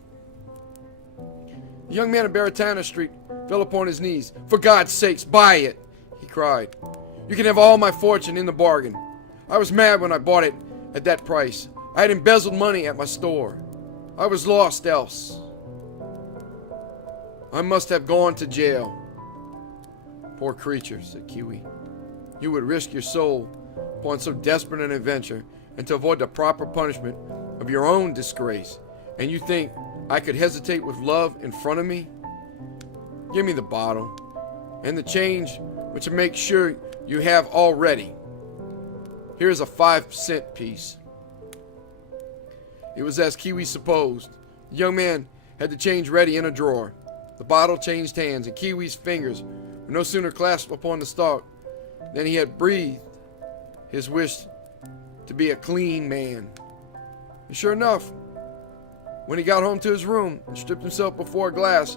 The young man of Beretania Street fell upon his knees. For God's sakes, buy it, he cried. You can have all my fortune in the bargain. I was mad when I bought it at that price. I had embezzled money at my store. I was lost else. I must have gone to jail. Poor creature, said Keawe. You would risk your soul upon so desperate an adventure and to avoid the proper punishment of your own disgrace. And you think I could hesitate with love in front of me? Give me the bottle and the change, which will make sure you have all ready. Here is a 5-cent piece. It was as Keawe supposed. The young man had the change ready in a drawer. The bottle changed hands, and Keawe's fingers were no sooner clasped upon the stalk than he had breathed his wish to be a clean man. And sure enough, when he got home to his room and stripped himself before a glass,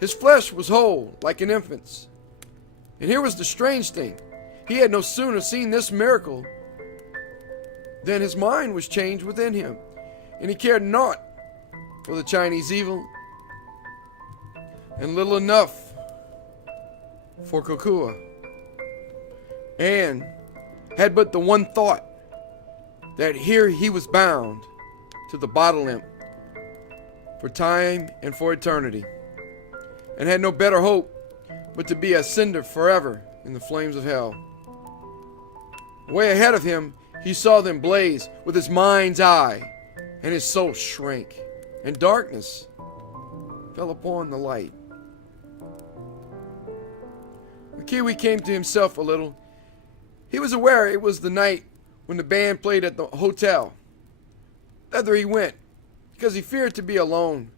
his flesh was whole like an infant's. And here was the strange thing. He had no sooner seen this miracle than his mind was changed within him, and he cared naught for the Chinese evil, and little enough for Kokua, and had but the one thought, that here he was bound to the Bottle Imp for time and for eternity, and had no better hope but to be a cinder forever in the flames of hell. Way ahead of him, he saw them blaze with his mind's eye, and his soul shrank, and darkness fell upon the light. When Keawe came to himself a little, he was aware it was the night when the band played at the hotel. Thither he went, because he feared to be alone,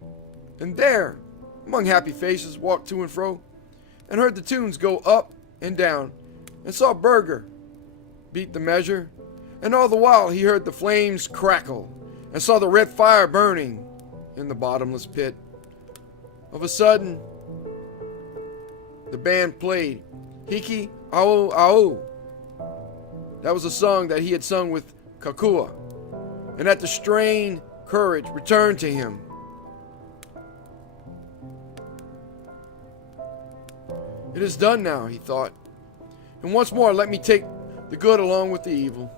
and there, among happy faces, walked to and fro, and heard the tunes go up and down, and saw Burger beat the measure, and all the while he heard the flames crackle, and saw the red fire burning in the bottomless pit. Of a sudden, the band played Hiki Ao Ao. That was a song that he had sung with Kokua, and at the strain, courage returned to him. It is done now, he thought, and once more let me take the good along with the evil.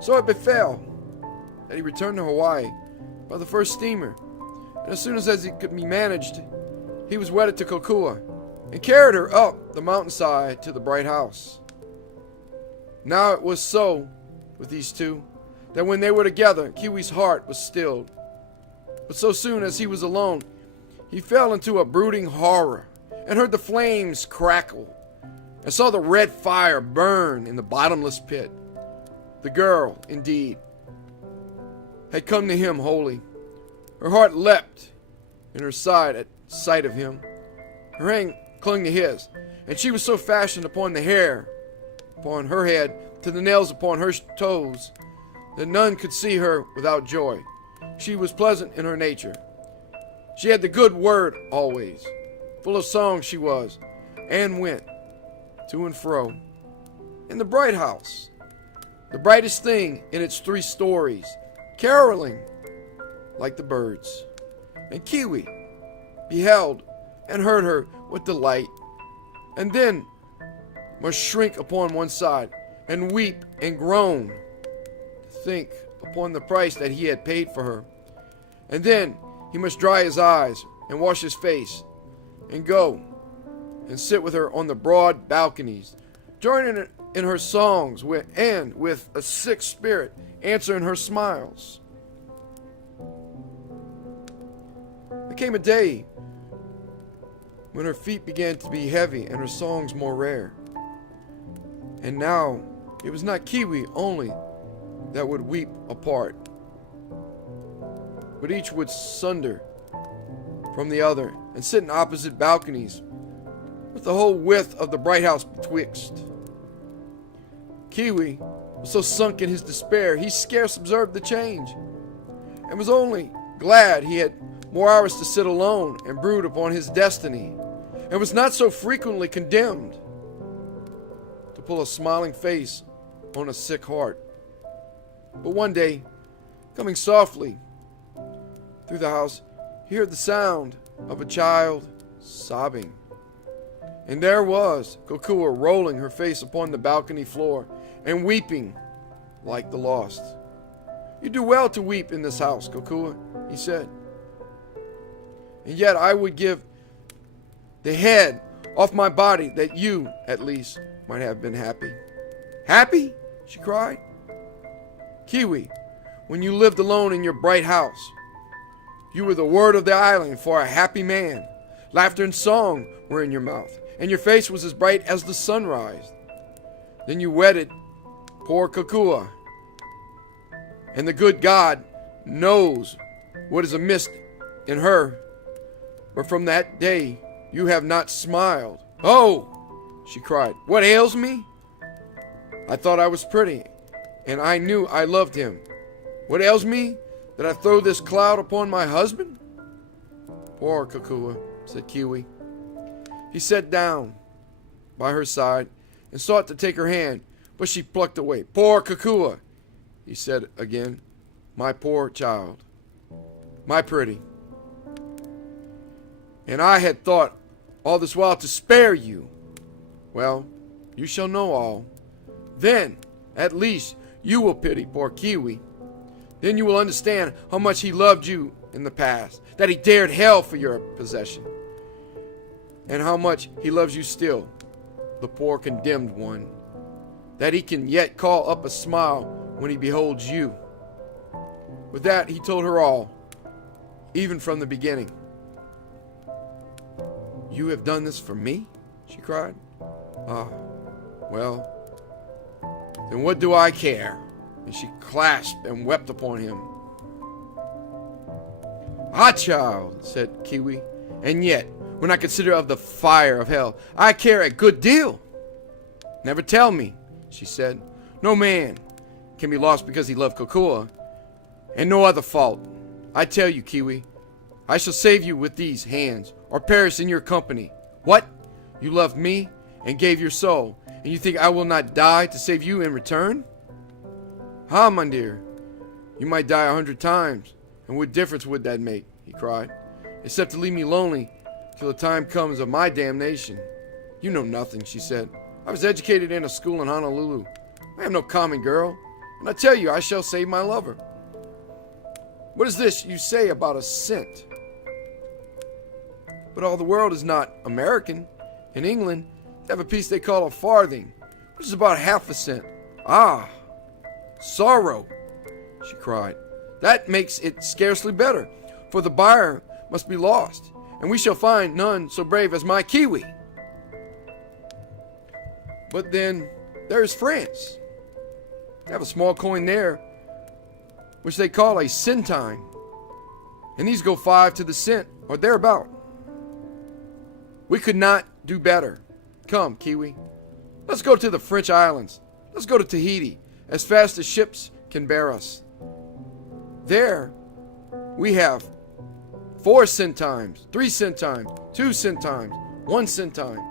So it befell that he returned to Hawaii by the first steamer, and as soon as it could be managed, he was wedded to Kokua, and carried her up the mountainside to the bright house. Now it was so with these two, that when they were together, Keawe's heart was stilled. But so soon as he was alone, he fell into a brooding horror, and heard the flames crackle, and saw the red fire burn in the bottomless pit. The girl, indeed, had come to him wholly. Her heart leapt in her side at sight of him. Her hand clung to his, and she was so fashioned upon the hair upon her head to the nails upon her toes that none could see her without joy. She was pleasant in her nature. She had the good word always. Full of song she was, and went to and fro in the bright house, the brightest thing in its 3 stories, caroling like the birds. And Keawe beheld and heard her with delight, and then must shrink upon one side, and weep and groan to think upon the price that he had paid for her. And then he must dry his eyes and wash his face, and go and sit with her on the broad balconies, joining in her songs, and with a sick spirit answering her smiles. There came a day when her feet began to be heavy and her songs more rare. And now it was not Keawe only that would weep apart, but each would sunder from the other and sit in opposite balconies, with the whole width of the bright house betwixt. Keawe was so sunk in his despair he scarce observed the change, and was only glad he had more hours to sit alone and brood upon his destiny, and was not so frequently condemned to pull a smiling face on a sick heart. But one day, coming softly through the house, he heard the sound of a child sobbing. And there was Kokua rolling her face upon the balcony floor and weeping like the lost. "You do well to weep in this house, Kokua," he said. "And yet I would give the head off my body that you, at least, might have been happy." "Happy?" she cried. "Keawe, when you lived alone in your bright house, you were the word of the island for a happy man. Laughter and song were in your mouth, and your face was as bright as the sunrise. Then you wedded poor Kokua, and the good God knows what is amiss in her. But from that day you have not smiled." "Oh," she cried, "what ails me? I thought I was pretty, and I knew I loved him. What ails me, that I throw this cloud upon my husband?" "Poor Kokua," said Keawe. He sat down by her side and sought to take her hand, but she plucked away. "Poor Kokua," he said again. "My poor child, my pretty. And I had thought all this while to spare you. Well, you shall know all. Then, at least, you will pity poor Keawe." Then you will understand how much he loved you in the past, that he dared hell for your possession, and how much he loves you still, the poor condemned one, that he can yet call up a smile when he beholds you. With that, he told her all, even from the beginning. You have done this for me? She cried. Ah, well, then what do I care? And she clasped and wept upon him. Ah, child, said Keawe, and yet, when I consider of the fire of hell, I care a good deal. Never tell me, she said. No man can be lost because he loved Kokua, and no other fault. I tell you, Keawe, I shall save you with these hands, or perish in your company. What? You loved me and gave your soul, and you think I will not die to save you in return? Ha, my dear, you might die 100 times, and what difference would that make? He cried, except to leave me lonely till the time comes of my damnation. You know nothing, she said. I was educated in a school in Honolulu. I am no common girl, and I tell you I shall save my lover. What is this you say about a cent? But all the world is not American. In England, they have a piece they call a farthing, which is about half a cent. Ah, sorrow, she cried. That makes it scarcely better, for the buyer must be lost, and we shall find none so brave as my Keawe. But then there is France. They have a small coin there, which they call a centime, and these go 5 to the cent, or thereabout. We could not do better. Come, Keawe, let's go to the French islands. Let's go to Tahiti, as fast as ships can bear us. There we have 4 centimes, 3 centimes, 2 centimes, 1 centime,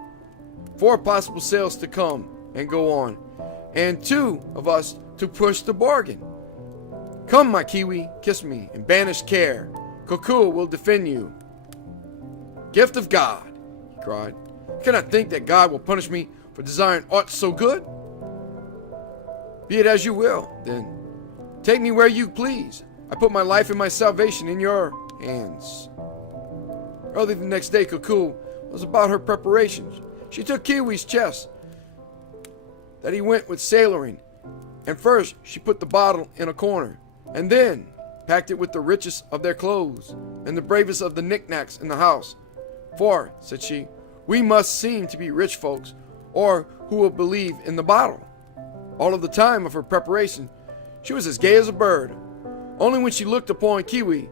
4 possible sails to come and go on, and 2 of us to push the bargain. Come, my Keawe, kiss me and banish care. Kokua will defend you. Gift of God, he cried. You cannot think that God will punish me for desiring aught so good? Be it as you will, then. Take me where you please. I put my life and my salvation in your hands. Early the next day, Kokua was about her preparations. She took Keawe's chest that he went with sailoring, and first she put the bottle in a corner, and then packed it with the richest of their clothes and the bravest of the knickknacks in the house. For, said she, we must seem to be rich folks, or who will believe in the bottle? All of the time of her preparation, she was as gay as a bird. Only when she looked upon Keawe,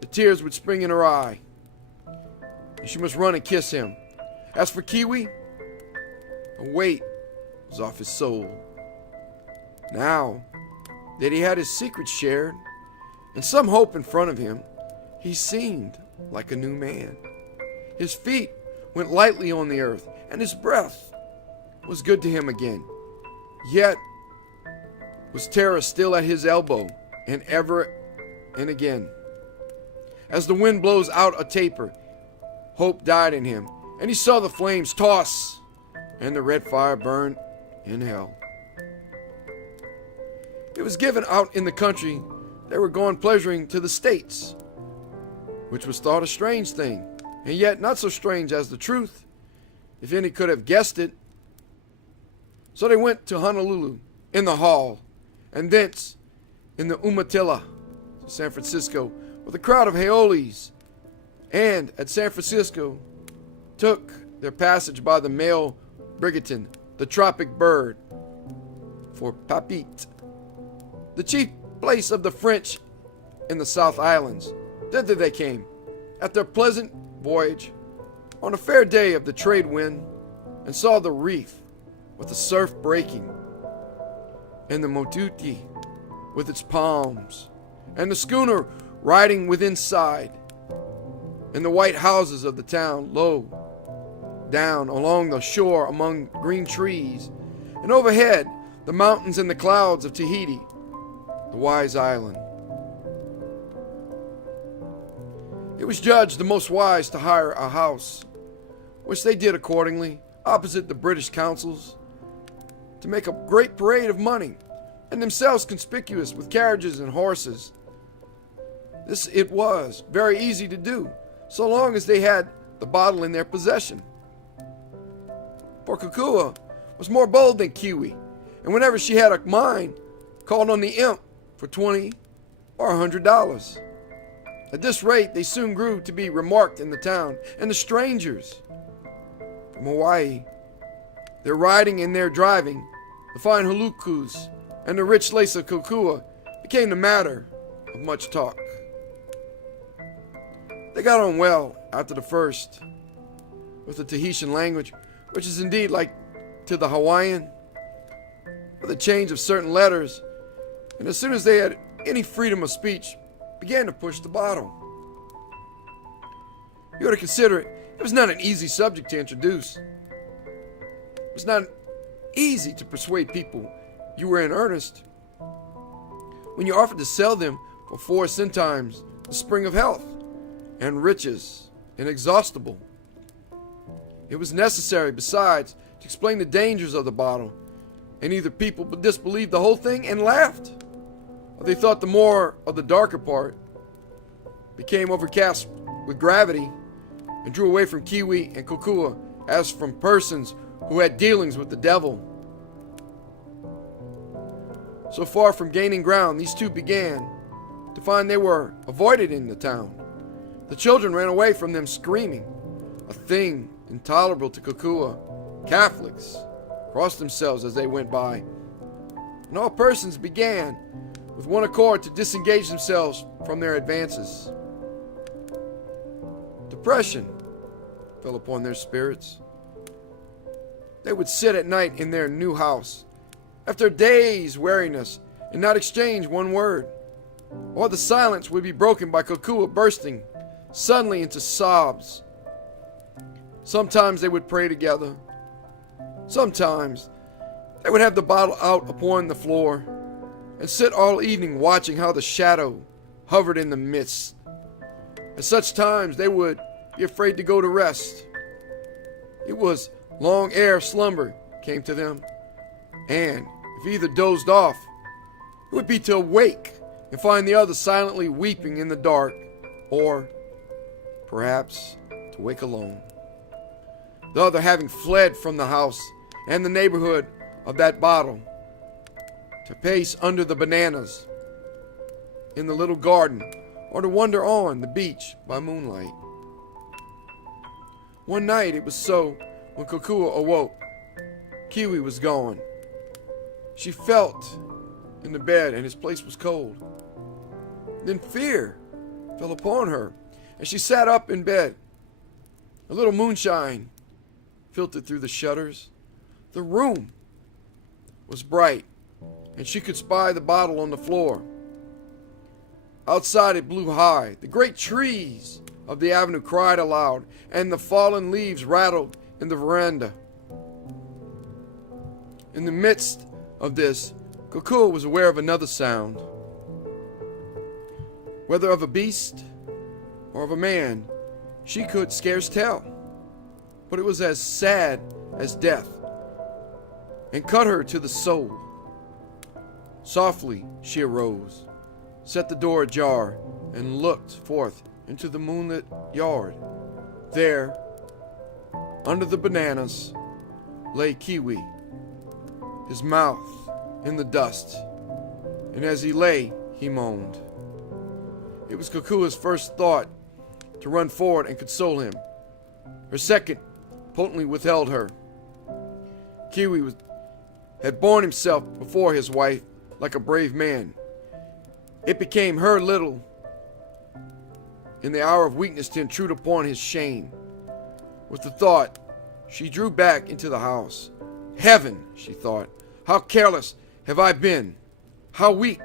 the tears would spring in her eye, and she must run and kiss him. As for Keawe, a weight was off his soul. Now that he had his secret shared, and some hope in front of him, he seemed like a new man. His feet went lightly on the earth, and his breath was good to him again. Yet was terror still at his elbow, and ever and again. As the wind blows out a taper, hope died in him, and he saw the flames toss, and the red fire burn in hell. It was given out in the country they were going pleasuring to the States, which was thought a strange thing, and yet not so strange as the truth, if any could have guessed it. So they went to Honolulu in the Hall, and thence in the Umatilla to San Francisco with a crowd of Haoles, and at San Francisco took their passage by the mail brigantine, the Tropic Bird, for Papeete, the chief place of the French in the South Islands. Thither they came, at their pleasant voyage, on a fair day of the trade wind, and saw the reef with the surf breaking, and the Motuti with its palms, and the schooner riding within side, and the white houses of the town low down along the shore among green trees, and overhead the mountains and the clouds of Tahiti, the wise island. It was judged the most wise to hire a house, which they did accordingly, opposite the British consuls, to make a great parade of money, and themselves conspicuous with carriages and horses. This it was very easy to do, so long as they had the bottle in their possession. For Kokua was more bold than Keawe, and whenever she had a mind, called on the imp for $20 or $100. At this rate, they soon grew to be remarked in the town, and the strangers from Hawaii, their riding and their driving, the fine hulukus, and the rich lace of Kokua became the matter of much talk. They got on well after the first with the Tahitian language, which is indeed like to the Hawaiian, with a change of certain letters, and as soon as they had any freedom of speech, began to push the bottle. You ought to consider it was not an easy subject to introduce. It was not easy to persuade people you were in earnest. When you offered to sell them for 4 centimes the spring of health and riches inexhaustible, it was necessary, besides, to explain the dangers of the bottle, and either people disbelieved the whole thing and laughed, or they thought the more of the darker part became overcast with gravity and drew away from Keawe and Kokua as from persons who had dealings with the devil. So far from gaining ground, these two began to find they were avoided in the town. The children ran away from them screaming, a thing intolerable to Kokua. Catholics crossed themselves as they went by, and all persons began with one accord to disengage themselves from their advances. Depression fell upon their spirits. They would sit at night in their new house, after a day's weariness, and not exchange one word, or the silence would be broken by Kokua bursting suddenly into sobs. Sometimes they would pray together. Sometimes they would have the bottle out upon the floor and sit all evening watching how the shadow hovered in the midst. At such times they would be afraid to go to rest. It was long ere slumber came to them, and if either dozed off, it would be to awake and find the other silently weeping in the dark, or perhaps to wake alone, the other having fled from the house and the neighborhood of that bottle to pace under the bananas in the little garden, or to wander on the beach by moonlight. One night it was so when Kokua awoke. Keawe was gone. She felt in the bed and his place was cold. Then fear fell upon her, and she sat up in bed. A little moonshine filtered through the shutters. The room was bright, and she could spy the bottle on the floor. Outside it blew high. The great trees of the avenue cried aloud, and the fallen leaves rattled in the veranda. In the midst of this, Kokua was aware of another sound. Whether of a beast or of a man, she could scarce tell, but it was as sad as death, and cut her to the soul. Softly she arose, set the door ajar, and looked forth into the moonlit yard. There, under the bananas, lay Keawe, his mouth in the dust, and as he lay, he moaned. It was Kokua's first thought to run forward and console him. Her second potently withheld her. Keawe had borne himself before his wife like a brave man. It became her little in the hour of weakness to intrude upon his shame. With the thought, she drew back into the house. Heaven, she thought, how careless have I been, how weak.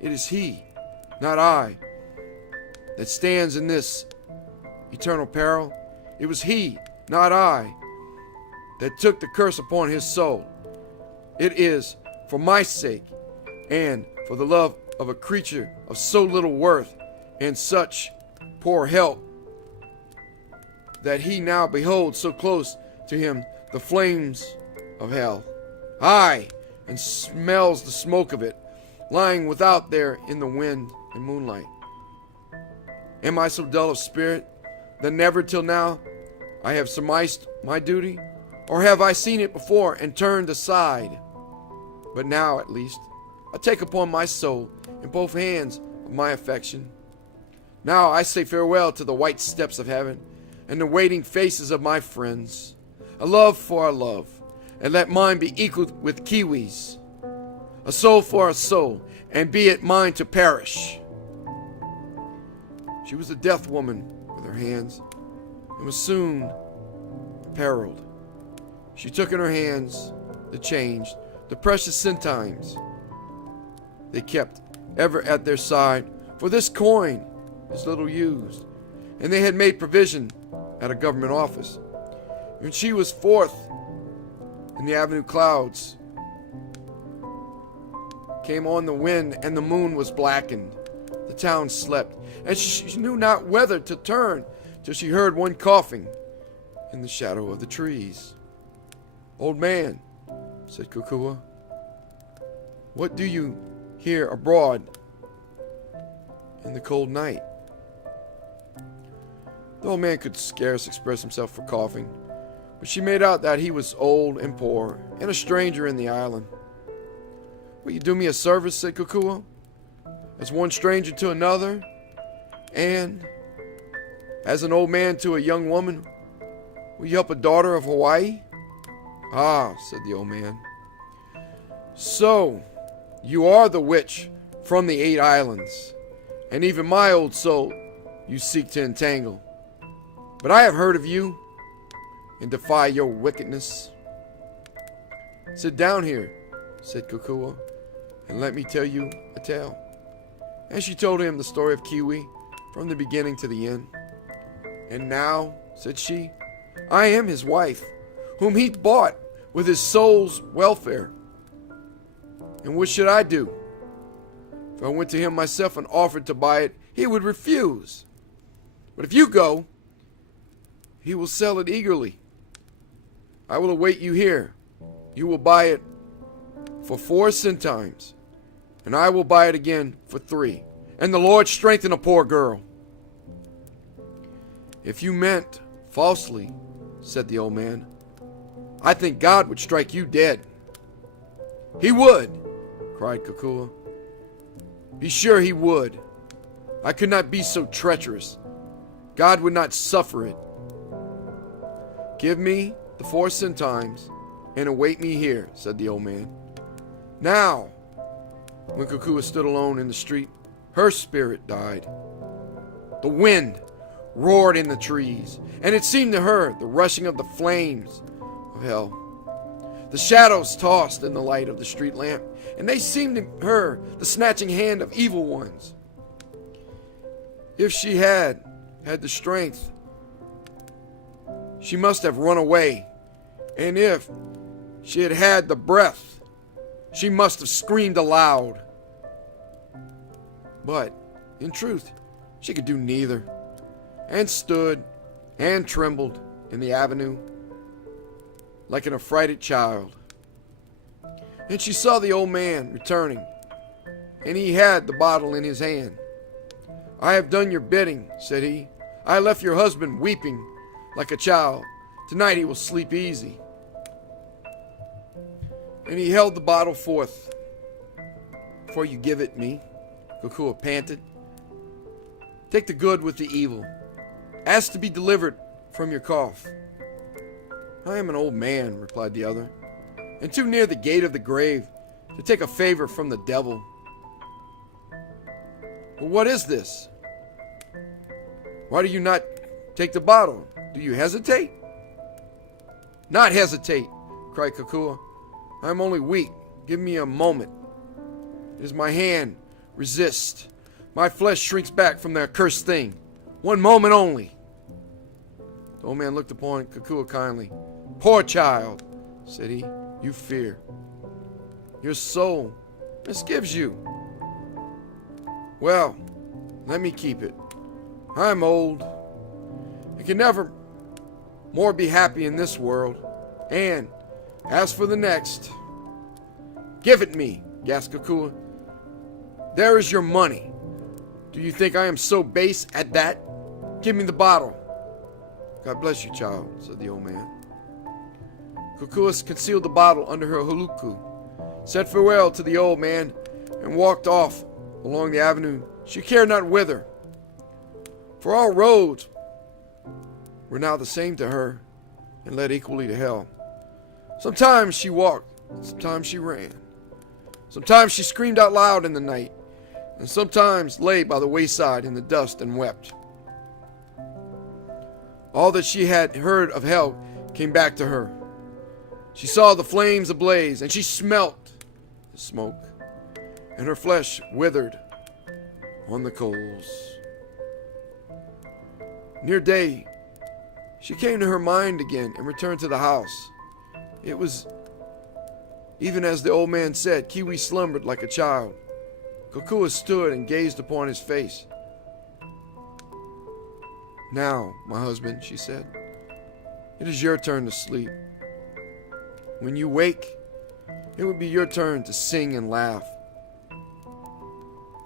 It is he, not I, that stands in this eternal peril. It was he, not I, that took the curse upon his soul. It is for my sake and for the love of a creature of so little worth and such poor help that he now beholds so close to him the flames of hell. Aye, and smells the smoke of it, lying without there in the wind and moonlight. Am I so dull of spirit that never till now I have surmised my duty? Or have I seen it before and turned aside? But now, at least, I take upon my soul in both hands of my affection. Now I say farewell to the white steps of heaven and the waiting faces of my friends. A love for a love, and let mine be equal with Keawe's. A soul for a soul, and be it mine to perish. She was a deaf woman with her hands, and was soon apparelled. She took in her hands the change, the precious centimes they kept ever at their side, for this coin is little used, and they had made provision at a government office. When she was forth in the avenue, clouds came on the wind, and the moon was blackened. The town slept, and she knew not whether to turn till she heard one coughing in the shadow of the trees. "Old man," said Kokua, "what do you here abroad in the cold night?" The old man could scarce express himself for coughing, but she made out that he was old and poor, and a stranger in the island. "Will you do me a service," said Kokua, "as one stranger to another, and as an old man to a young woman? Will you help a daughter of Hawaii?" "Ah," said the old man, "so you are the witch from the 8 islands, and even my old soul you seek to entangle. But I have heard of you, and defy your wickedness." "Sit down here," said Kokua, "and let me tell you a tale." And she told him the story of Keawe from the beginning to the end. "And now," said she, "I am his wife, whom he bought with his soul's welfare. And what should I do? If I went to him myself and offered to buy it, he would refuse. But if you go, he will sell it eagerly. I will await you here. You will buy it for 4 centimes, and I will buy it again for 3. And the Lord strengthen a poor girl." "If you meant falsely," said the old man, "I think God would strike you dead." "He would," cried Kokua. "Be sure he would. I could not be so treacherous. God would not suffer it. Give me the 4 centimes and await me here," said the old man. Now, when Kokua stood alone in the street, her spirit died. The wind roared in the trees, and it seemed to her the rushing of the flames of hell. The shadows tossed in the light of the street lamp, and they seemed to her the snatching hand of evil ones. If she had had the strength, she must have run away, and if she had had the breath, she must have screamed aloud. But, in truth, she could do neither, and stood and trembled in the avenue like an affrighted child. And she saw the old man returning, and he had the bottle in his hand. "I have done your bidding," said he. "I left your husband weeping like a child. Tonight he will sleep easy." And he held the bottle forth. "Before you give it me," Kokua panted, "take the good with the evil. Ask to be delivered from your cough." "I am an old man," replied the other, "and too near the gate of the grave to take a favor from the devil. But what is this? Why do you not take the bottle? Do you hesitate?" "Not hesitate," cried Kokua. "I am only weak. Give me a moment. It is my hand. Resist. My flesh shrinks back from the accursed thing. 1 moment only." The old man looked upon Kokua kindly. "Poor child," said he, "you fear. Your soul misgives you. Well, let me keep it. I am old. I can never more be happy in this world. And as for the next, Give it me, gasped Kokua. There is your money. Do you think I am so base at that? Give me the bottle. God bless you, child, said the old man. Kokua concealed the bottle under her huluku, said farewell to the old man, and walked off along the avenue, she cared not whither. For all roads were now the same to her, and led equally to hell. Sometimes she walked, sometimes she ran. Sometimes she screamed out loud in the night, and sometimes lay by the wayside in the dust and wept. All that she had heard of hell came back to her. She saw the flames ablaze, and she smelt the smoke, and her flesh withered on the coals. Near day, she came to her mind again and returned to the house. It was even as the old man said. Keawe slumbered like a child. Kokua stood and gazed upon his face. Now, my husband, she said, it is your turn to sleep. When you wake, it will be your turn to sing and laugh.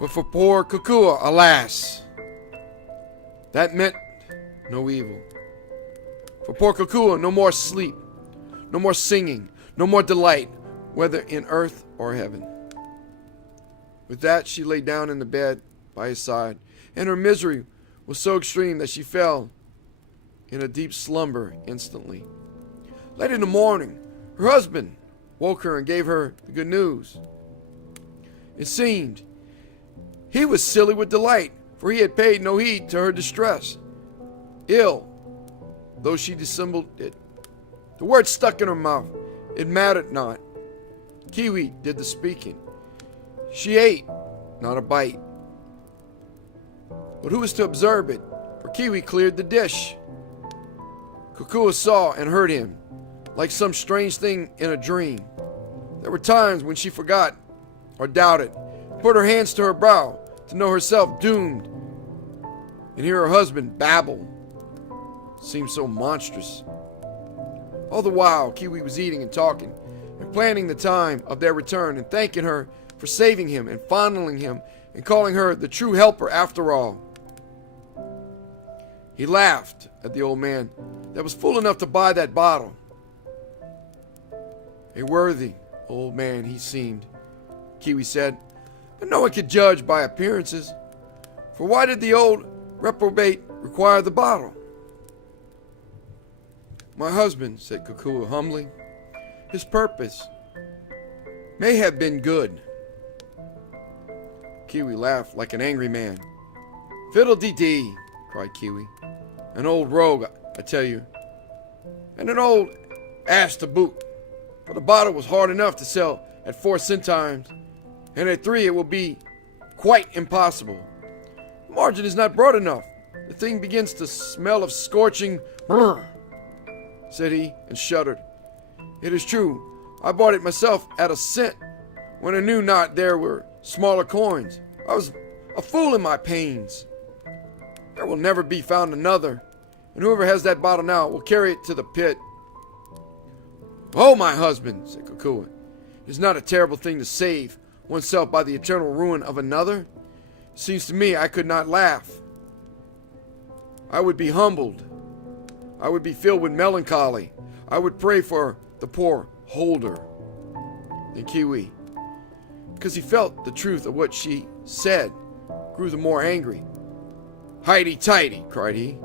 But for poor Kokua, alas, that meant no evil. For poor Kokua, no more sleep, no more singing, no more delight, whether in earth or heaven. With that, she lay down in the bed by his side, and her misery was so extreme that she fell in a deep slumber instantly. Late in the morning, her husband woke her and gave her the good news. It seemed he was silly with delight, for he had paid no heed to her distress. Ill, though she dissembled it, the words stuck in her mouth. It mattered not. Keawe did the speaking. She ate not a bite. But who was to observe it? For Keawe cleared the dish. Kokua saw and heard him, like some strange thing in a dream. There were times when she forgot or doubted, put her hands to her brow to know herself doomed, and hear her husband babble. Seemed so monstrous. All the while, Keawe was eating and talking, and planning the time of their return, and thanking her for saving him, and fondling him, and calling her the true helper after all. He laughed at the old man that was fool enough to buy that bottle. A worthy old man he seemed, Keawe said, but no one could judge by appearances. For why did the old reprobate require the bottle? My husband, said Kokua humbly, his purpose may have been good. Keawe laughed like an angry man. Fiddle-dee-dee, cried Keawe. An old rogue, I tell you, and an old ass to boot. For the bottle was hard enough to sell at 4 centimes, and at 3 it will be quite impossible. The margin is not broad enough. The thing begins to smell of scorching brr, said he, and shuddered. It is true, I bought it myself at 1 cent, when I knew not there were smaller coins. I was a fool in my pains. There will never be found another, and whoever has that bottle now will carry it to the pit. Oh, my husband, said Kokua, it is not a terrible thing to save oneself by the eternal ruin of another. It seems to me I could not laugh. I would be humbled. I would be filled with melancholy. I would pray for the poor holder. Then Keawe, because he felt the truth of what she said, grew the more angry. Highty-tighty, cried he.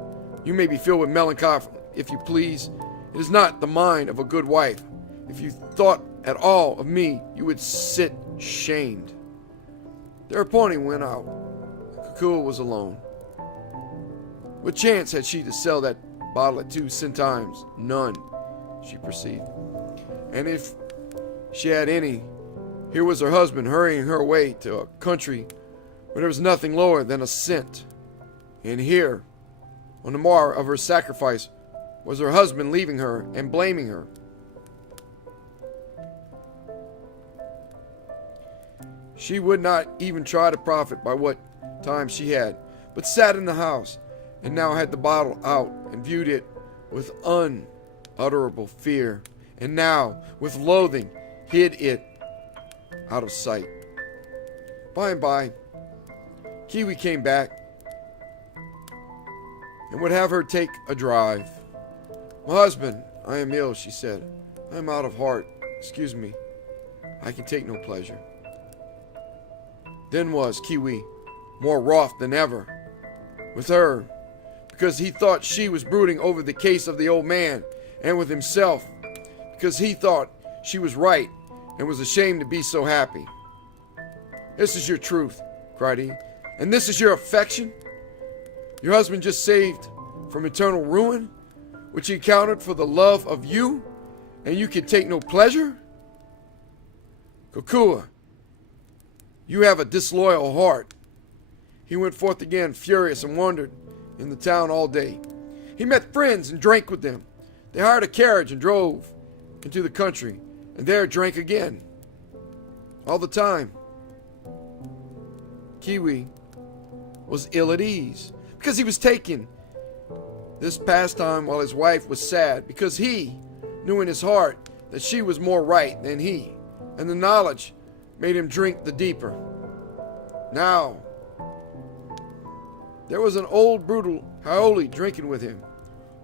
You may be filled with melancholy if you please. It is not the mind of a good wife. If you thought at all of me, you would sit shamed. Thereupon he went out. Kokua was alone. What chance had she to sell that bottle at 2 centimes? None, she perceived. And if she had any, here was her husband hurrying her away to a country where there was nothing lower than 1 cent. And here, on the morrow of her sacrifice, was her husband leaving her and blaming her. She would not even try to profit by what time she had, but sat in the house, and now had the bottle out, and viewed it with unutterable fear, and now, with loathing, hid it out of sight. By and by, Keawe came back and would have her take a drive. "My husband, I am ill," she said. "I am out of heart. Excuse me. I can take no pleasure." Then was Keawe more wroth than ever with her, because he thought she was brooding over the case of the old man, and with himself, because he thought she was right and was ashamed to be so happy. "This is your truth," cried he, "and this is your affection? Your husband just saved from eternal ruin, which he counted for the love of you, and you can take no pleasure? Kokua, you have a disloyal heart." He went forth again, furious, and wandered in the town all day. He met friends and drank with them. They hired a carriage and drove into the country, and there drank again. All the time, Keawe was ill at ease, because he was taking this pastime while his wife was sad, because he knew in his heart that she was more right than he, and the knowledge made him drink the deeper. Now, there was an old brutal Hau'oli drinking with him,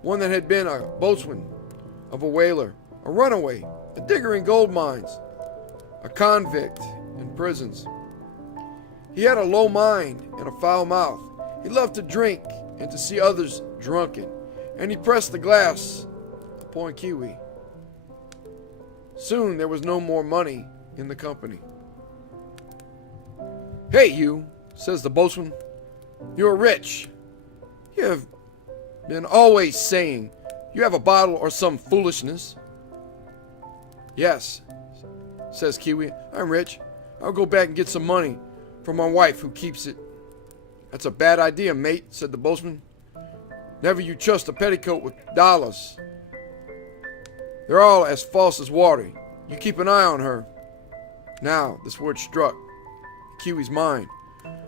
one that had been a boatswain of a whaler, a runaway, a digger in gold mines, a convict in prisons. He had a low mind and a foul mouth. He loved to drink and to see others drunken, and he pressed the glass upon Keawe. Soon there was no more money in the company. "Hey, you," says the boatswain, "you are rich. You have been always saying you have a bottle or some foolishness." "Yes," says Keawe, "I'm rich. I'll go back and get some money from my wife who keeps it." "That's a bad idea, mate," said the boatswain. "Never you trust a petticoat with dollars. They're all as false as water. You keep an eye on her." Now this word struck Keawe's mind,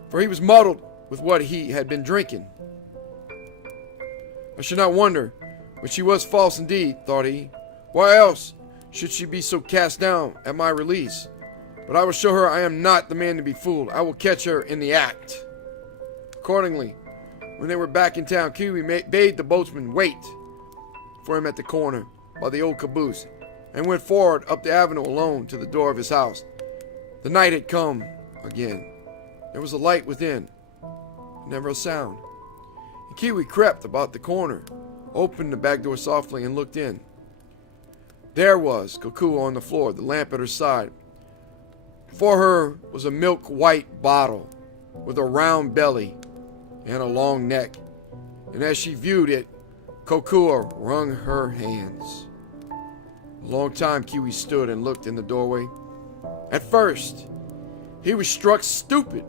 for he was muddled with what he had been drinking. "I should not wonder when she was false indeed," thought he. "Why else should she be so cast down at my release? But I will show her I am not the man to be fooled. I will catch her in the act." Accordingly, when they were back in town, Keawe bade the boatsman wait for him at the corner by the old caboose, and went forward up the avenue alone to the door of his house. The night had come again. There was a light within, never a sound. And Keawe crept about the corner, opened the back door softly, and looked in. There was Kokua on the floor, the lamp at her side. Before her was a milk-white bottle with a round belly and a long neck, and as she viewed it, Kokua wrung her hands. A long time Keawe stood and looked in the doorway. At first, he was struck stupid,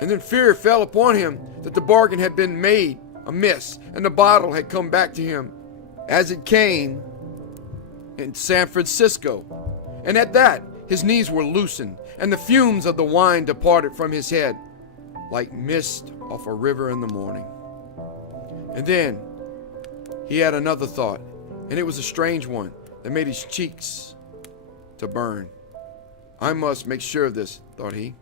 and then fear fell upon him that the bargain had been made amiss, and the bottle had come back to him as it came in San Francisco. And at that, his knees were loosened, and the fumes of the wine departed from his head like mist off a river in the morning. And then he had another thought, and it was a strange one that made his cheeks to burn. I must make sure of this, thought he.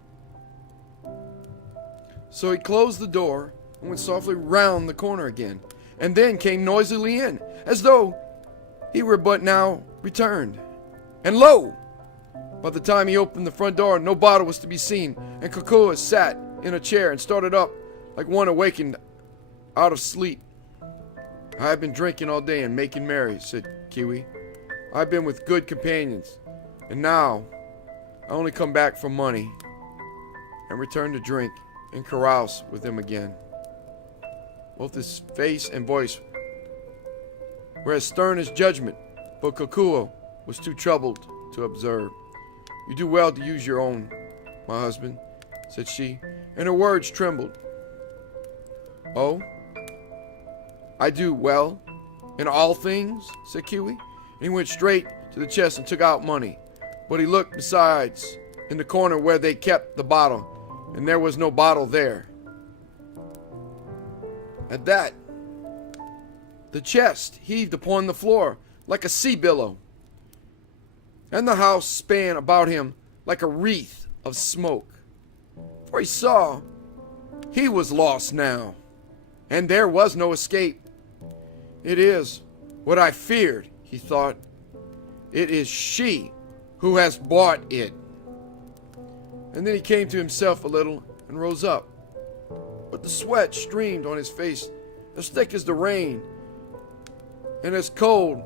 So he closed the door and went softly round the corner again, and then came noisily in, as though he were but now returned. And lo! By the time he opened the front door, no bottle was to be seen, and Kokua sat in a chair and started up like one awakened out of sleep. I have been drinking all day and making merry, said Keawe. I have been with good companions, and now I only come back for money, and return to drink and carouse with them again. Both his face and voice were as stern as judgment, but Kokua was too troubled to observe. You do well to use your own, my husband, said she, and her words trembled. Oh, I do well in all things, said Keawe, and he went straight to the chest and took out money. But he looked besides in the corner where they kept the bottle, and there was no bottle there. At that, the chest heaved upon the floor like a sea billow, and the house span about him like a wreath of smoke. For he saw he was lost now, and there was no escape. It is what I feared, he thought. It is she who has bought it. And then he came to himself a little and rose up. But the sweat streamed on his face, as thick as the rain, and as cold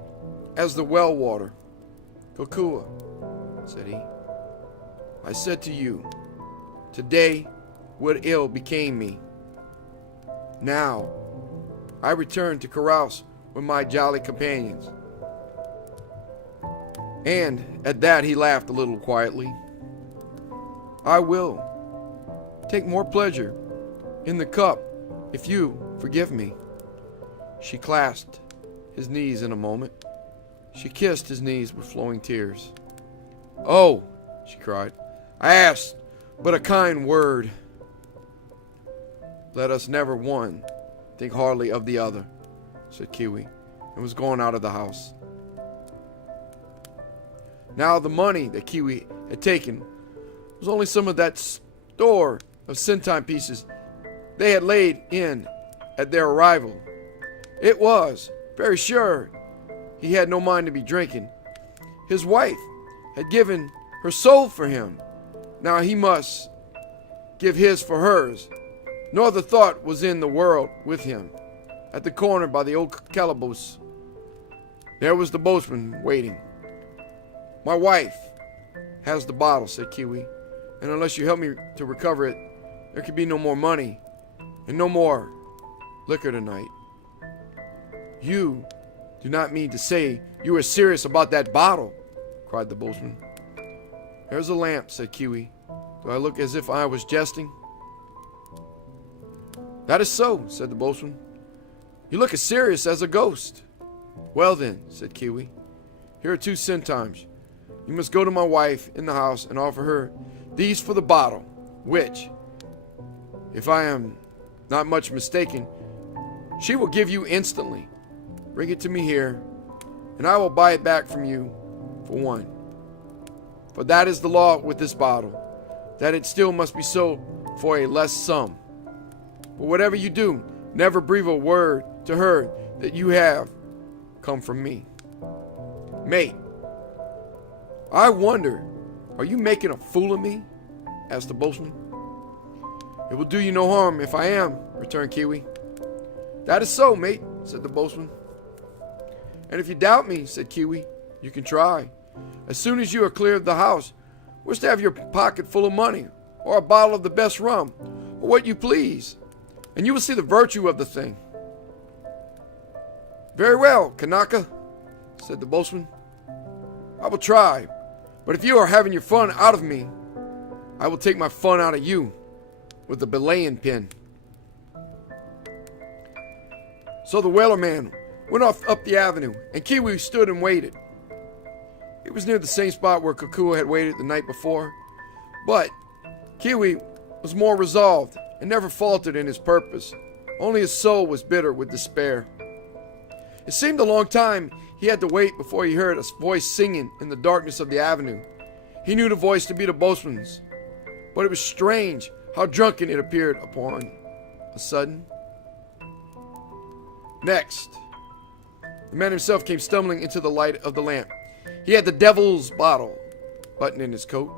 as the well water. Kokua, said he, I said to you, today what ill became me. Now I return to carouse with my jolly companions. And at that he laughed a little quietly. I will take more pleasure in the cup if you forgive me. She clasped his knees in a moment. She kissed his knees with flowing tears. Oh, she cried, I asked but a kind word. Let us never one think hardly of the other, said Keawe, and was going out of the house. Now the money that Keawe had taken was only some of that store of centime pieces they had laid in at their arrival. It was very sure he had no mind to be drinking. His wife had given her soul for him. Now he must give his for hers. No other thought was in the world with him. At the corner by the old calaboose, there was the boatman waiting. My wife has the bottle, said Keawe, and unless you help me to recover it, there can be no more money and no more liquor tonight. You do not mean to say you are serious about that bottle, cried the boatman. There's a lamp, said Keawe. Do I look as if I was jesting? That is so, said the boatman. You look as serious as a ghost. Well then, said Keawe, here are 2 centimes. You must go to my wife in the house and offer her these for the bottle, which, if I am not much mistaken, she will give you instantly. Bring it to me here, and I will buy it back from you for 1. For that is the law with this bottle, that it still must be sold for a less sum. But whatever you do, never breathe a word to her that you have come from me. Mate, I wonder, are you making a fool of me? Asked the boatswain. It will do you no harm if I am, returned Keawe. That is so, mate, said the boatswain. And if you doubt me, said Keawe, you can try. As soon as you are clear of the house, wish to have your pocket full of money, or a bottle of the best rum, or what you please, and you will see the virtue of the thing. Very well, Kanaka, said the boatswain. I will try, but if you are having your fun out of me, I will take my fun out of you with a belaying pin. So the whaler man went off up the avenue, and Keawe stood and waited. It was near the same spot where Kokua had waited the night before, but Keawe was more resolved and never faltered in his purpose. Only his soul was bitter with despair. It seemed a long time he had to wait before he heard a voice singing in the darkness of the avenue. He knew the voice to be the boatswain's, but it was strange how drunken it appeared upon a sudden. Next, the man himself came stumbling into the light of the lamp. He had the devil's bottle buttoned in his coat.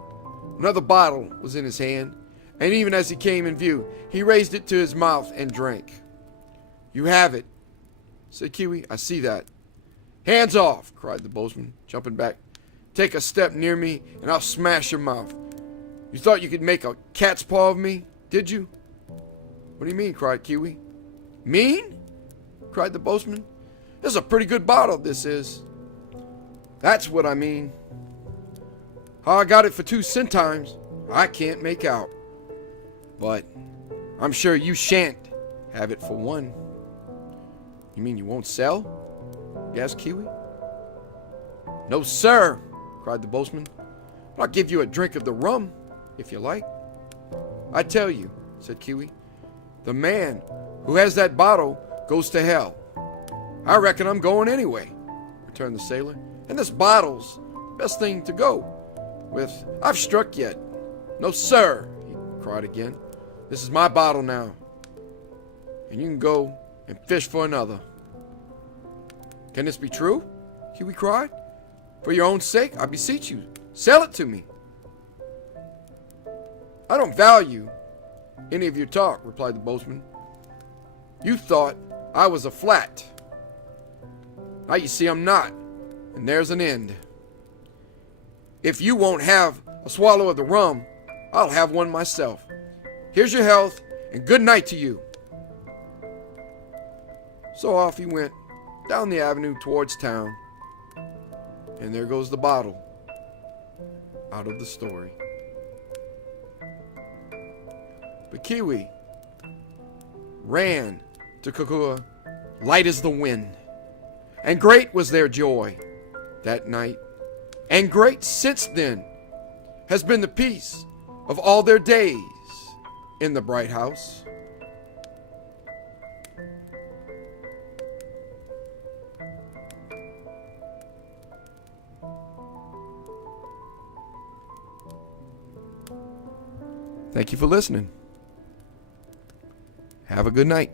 Another bottle was in his hand, and even as he came in view, he raised it to his mouth and drank. You have it, said Keawe. I see that. Hands off, cried the boatswain, jumping back. Take a step near me, and I'll smash your mouth. You thought you could make a cat's paw of me, did you? What do you mean, cried Keawe. Mean? Cried the boatswain. This is a pretty good bottle, this is. That's what I mean. How I got it for 2 centimes, I can't make out. But I'm sure you shan't have it for 1. You mean you won't sell? Gasped Keawe. No, sir, cried the boatswain. But I'll give you a drink of the rum, if you like. I tell you, said Keawe, the man who has that bottle goes to hell. I reckon I'm going anyway, returned the sailor. And this bottle's best thing to go with. I've struck yet. No, sir, he cried again. This is my bottle now, and you can go and fish for another. Can this be true? Keawe cried. For your own sake, I beseech you, sell it to me. I don't value any of your talk, replied the boatswain. You thought I was a flat. Now you see I'm not, and there's an end. If you won't have a swallow of the rum, I'll have one myself. Here's your health, and good night to you. So off he went down the avenue towards town, and there goes the bottle out of the story. But Keawe ran to Kokua light as the wind, and great was their joy that night, and great since then has been the peace of all their days in the bright house. Thank you for listening. Have a good night.